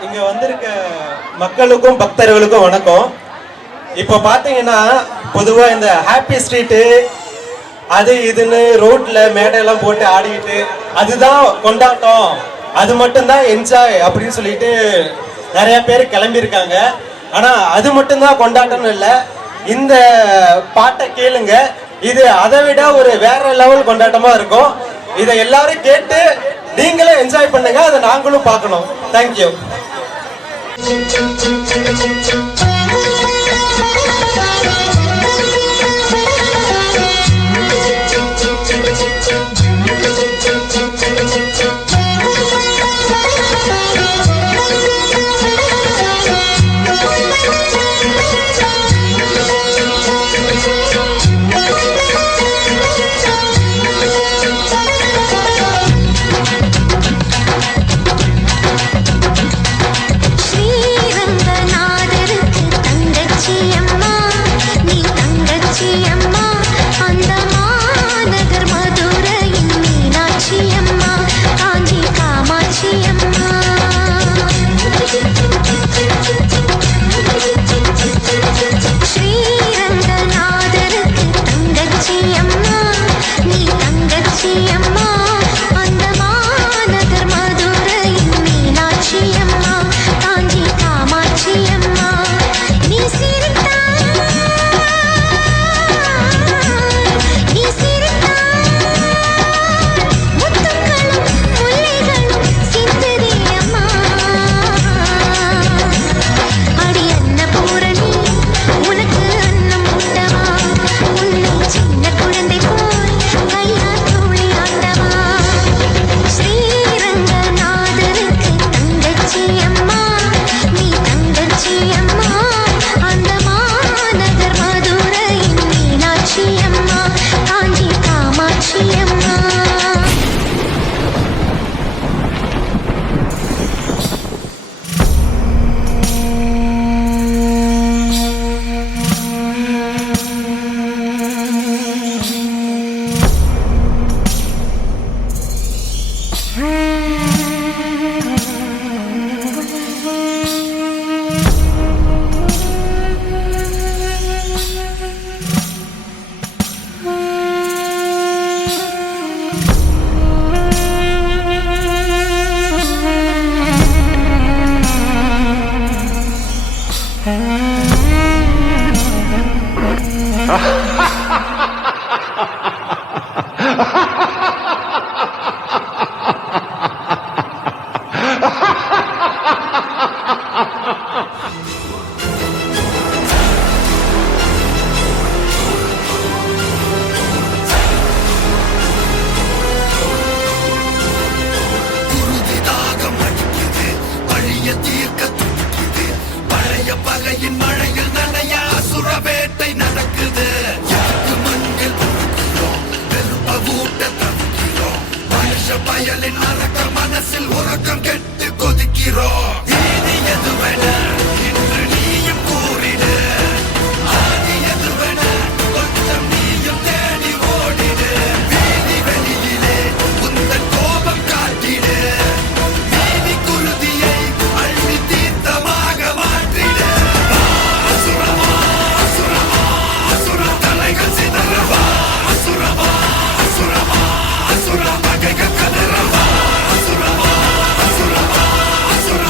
இங்க வந்திருக்க மக்களுக்கும் பக்தர்களுக்கும் வணக்கம். இப்ப பாத்தீங்கன்னா பொதுவா இந்த ஹாப்பி ஸ்ட்ரீட்டு அது இதுன்னு ரோட்ல மேடையெல்லாம் போட்டு ஆடிக்கிட்டு அதுதான் கொண்டாட்டம், அது மட்டும்தான் என்ஜாய் அப்படின்னு சொல்லிட்டு நிறைய பேர் கிளம்பியிருக்காங்க. ஆனா அது மட்டும்தான் கொண்டாட்டம்னு இல்லை, இந்த பாட்டை கேளுங்க, இது அதை விட ஒரு வேற லெவல் கொண்டாட்டமா இருக்கும். இதை எல்லாரும் கேட்டு நீங்களும் என்ஜாய் பண்ணுங்க, அதை நாங்களும் பார்க்கணும். தேங்க்யூ. ஸ்ரீரங்கநாதருக்கு தங்க பகையின் மழையில் நனைய அசுர வேட்டை நடக்குது. மண்ணில் வெறுப்ப ஊட்ட தவிக்கிறோம். மனுஷ பயலின் அரக்க மனசில் உறக்கம் கெட்டு கொதிக்கிறோம். நீதி எதுவென இன்று நீயும் கூறிடு. ஆதி எதுவென கொஞ்சம் நீயும் தேடி ஓடிடு. வீதி வெளியிலே உந்தன் கோபம் காட்டிடு. நீதி குருதியை அள்ளி தீர்த்தமாக மாற்றிடு. அசுரமா அசுரமா அசுர தலைகள் சிதறவா. அசுரமா அசுரமா அசுர பகைகள் கதறவா. அசுரமா அசுரமா அசுர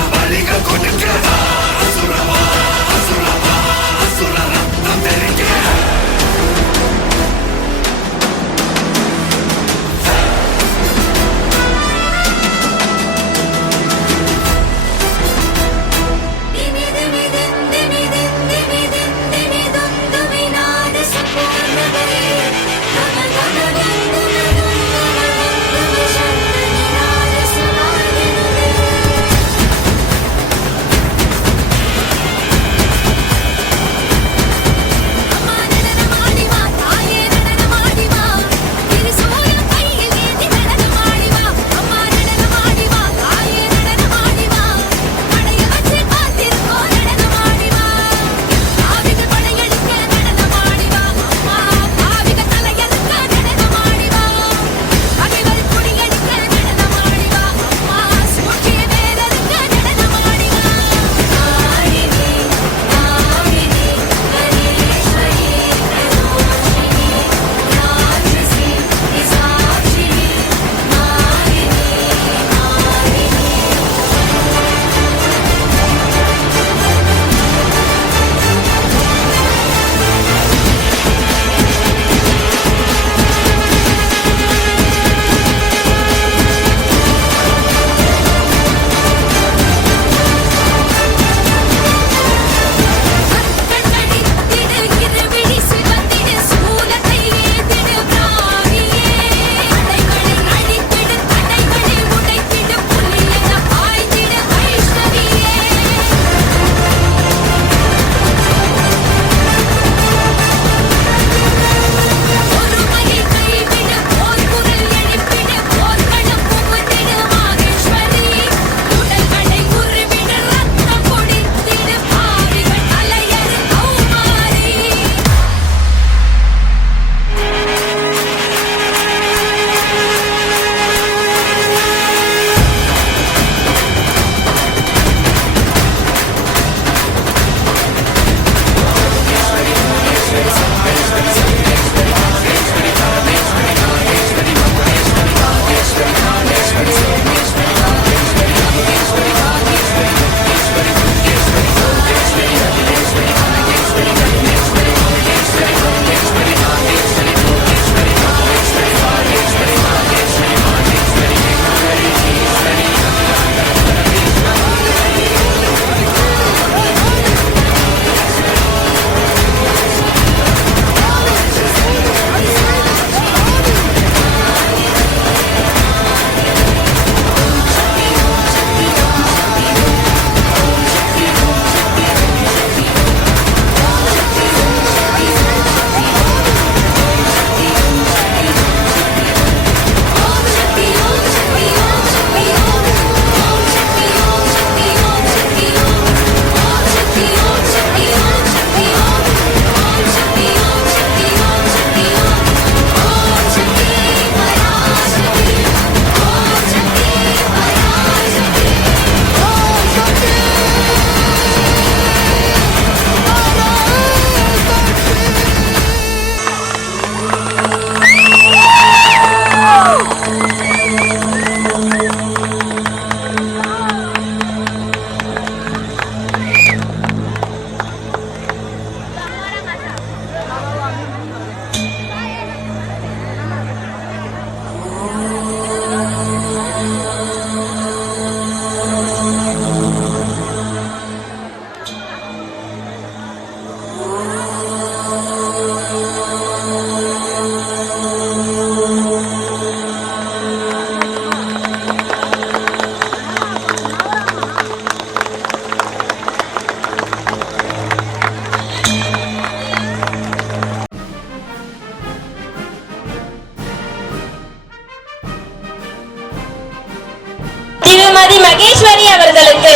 மகேஸ்வரி அவர்களுக்கு,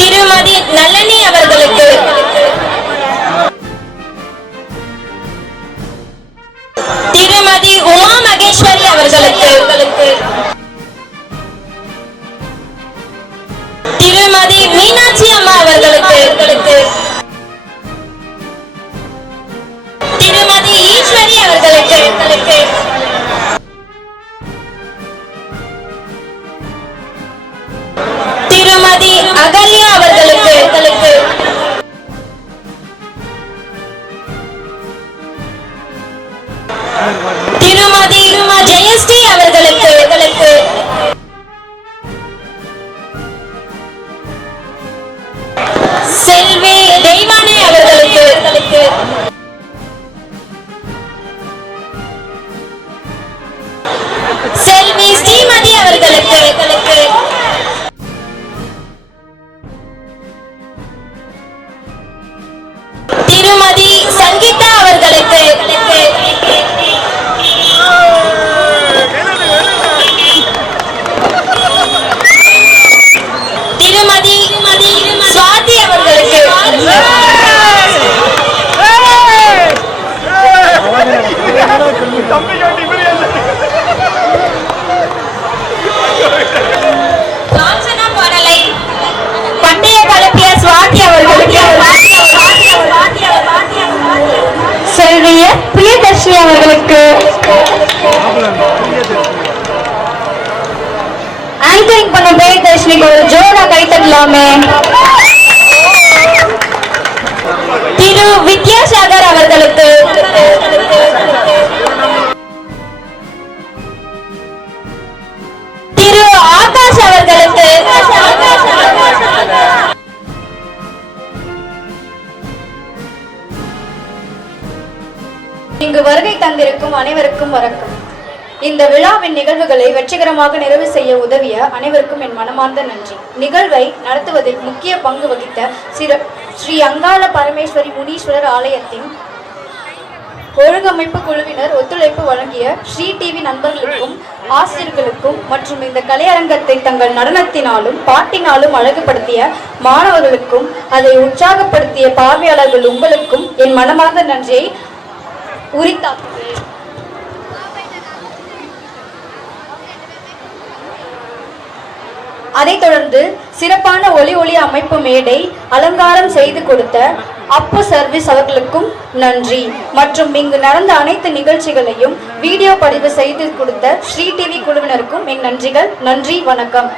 திருமதி நளினி அவர்களுக்கு, திருமதி உமா மகேஸ்வரி அவர்களுக்கு, திருமதி மீனாட்சி அம்மா அவர்களுக்கு, திருமதி ஈஸ்வரி அவர்களுக்கு, திருமதி அகல்யா அவர்களுக்கு, திருமதி ஜெயஸ்ரீ அவர்களுக்கு, செல்வி தெய்வானே அவர்களுக்கு, செல்வி ஸ்ரீமதி அவர்களுக்கு, திருமதி சங்கீதா அவர்களுக்கு, திருமதி சுவாதி அவர்களுக்கு, காஞ்சனா பாடலை பண்டைய கலப்பிய சுவாதி அவர்களுக்கு, செல்வி பிரியதர்ஷினி அவர்களுக்கு, ஆங்கரிங் பண்ண பிரியதர்ஷினிக்கு ஒரு ஜோரா கைத்தட்டலாமே. திரு வித்யாசாகர் அவர்களுக்கு, திரு ஆகாஷ் அவர்களுக்கு, இங்கு வருகை தந்திருக்கும் அனைவருக்கும் வணக்கம். இந்த விழாவின் நிகழ்வுகளை வெற்றிகரமாக நிறைவு செய்ய உதவிய அனைவருக்கும் என் மனமார்ந்த நன்றி. நிகழ்வை நடத்துவதில் முக்கிய பங்கு வகித்த ஸ்ரீ அங்காள பரமேஸ்வரி முனீஸ்வரர் ஆலயத்தின் ஒழுங்கமைப்பு குழுவினர் ஒத்துழைப்பு வழங்கிய ஸ்ரீ டிவி நண்பர்களுக்கும் ஆசிரியர்களுக்கும் மற்றும் இந்த கலையரங்கத்தை தங்கள் நடனத்தினாலும் பாட்டினாலும் அழகுபடுத்திய மாணவர்களுக்கும் அதை உற்சாகப்படுத்திய பார்வையாளர்கள் உங்களுக்கும் என் மனமார்ந்த நன்றியை உரித்தாக்குகிறேன். அதைத் தொடர்ந்து சிறப்பான ஒளி அமைப்பு மேடை அலங்காரம் செய்து கொடுத்த அப்பு சர்வீஸ் அவர்களுக்கும் நன்றி. மற்றும் இங்கு நடந்த அனைத்து நிகழ்ச்சிகளையும் வீடியோ பதிவு செய்து கொடுத்த ஸ்ரீ டிவி குழுவினருக்கும் என் நன்றிகள். நன்றி, வணக்கம்.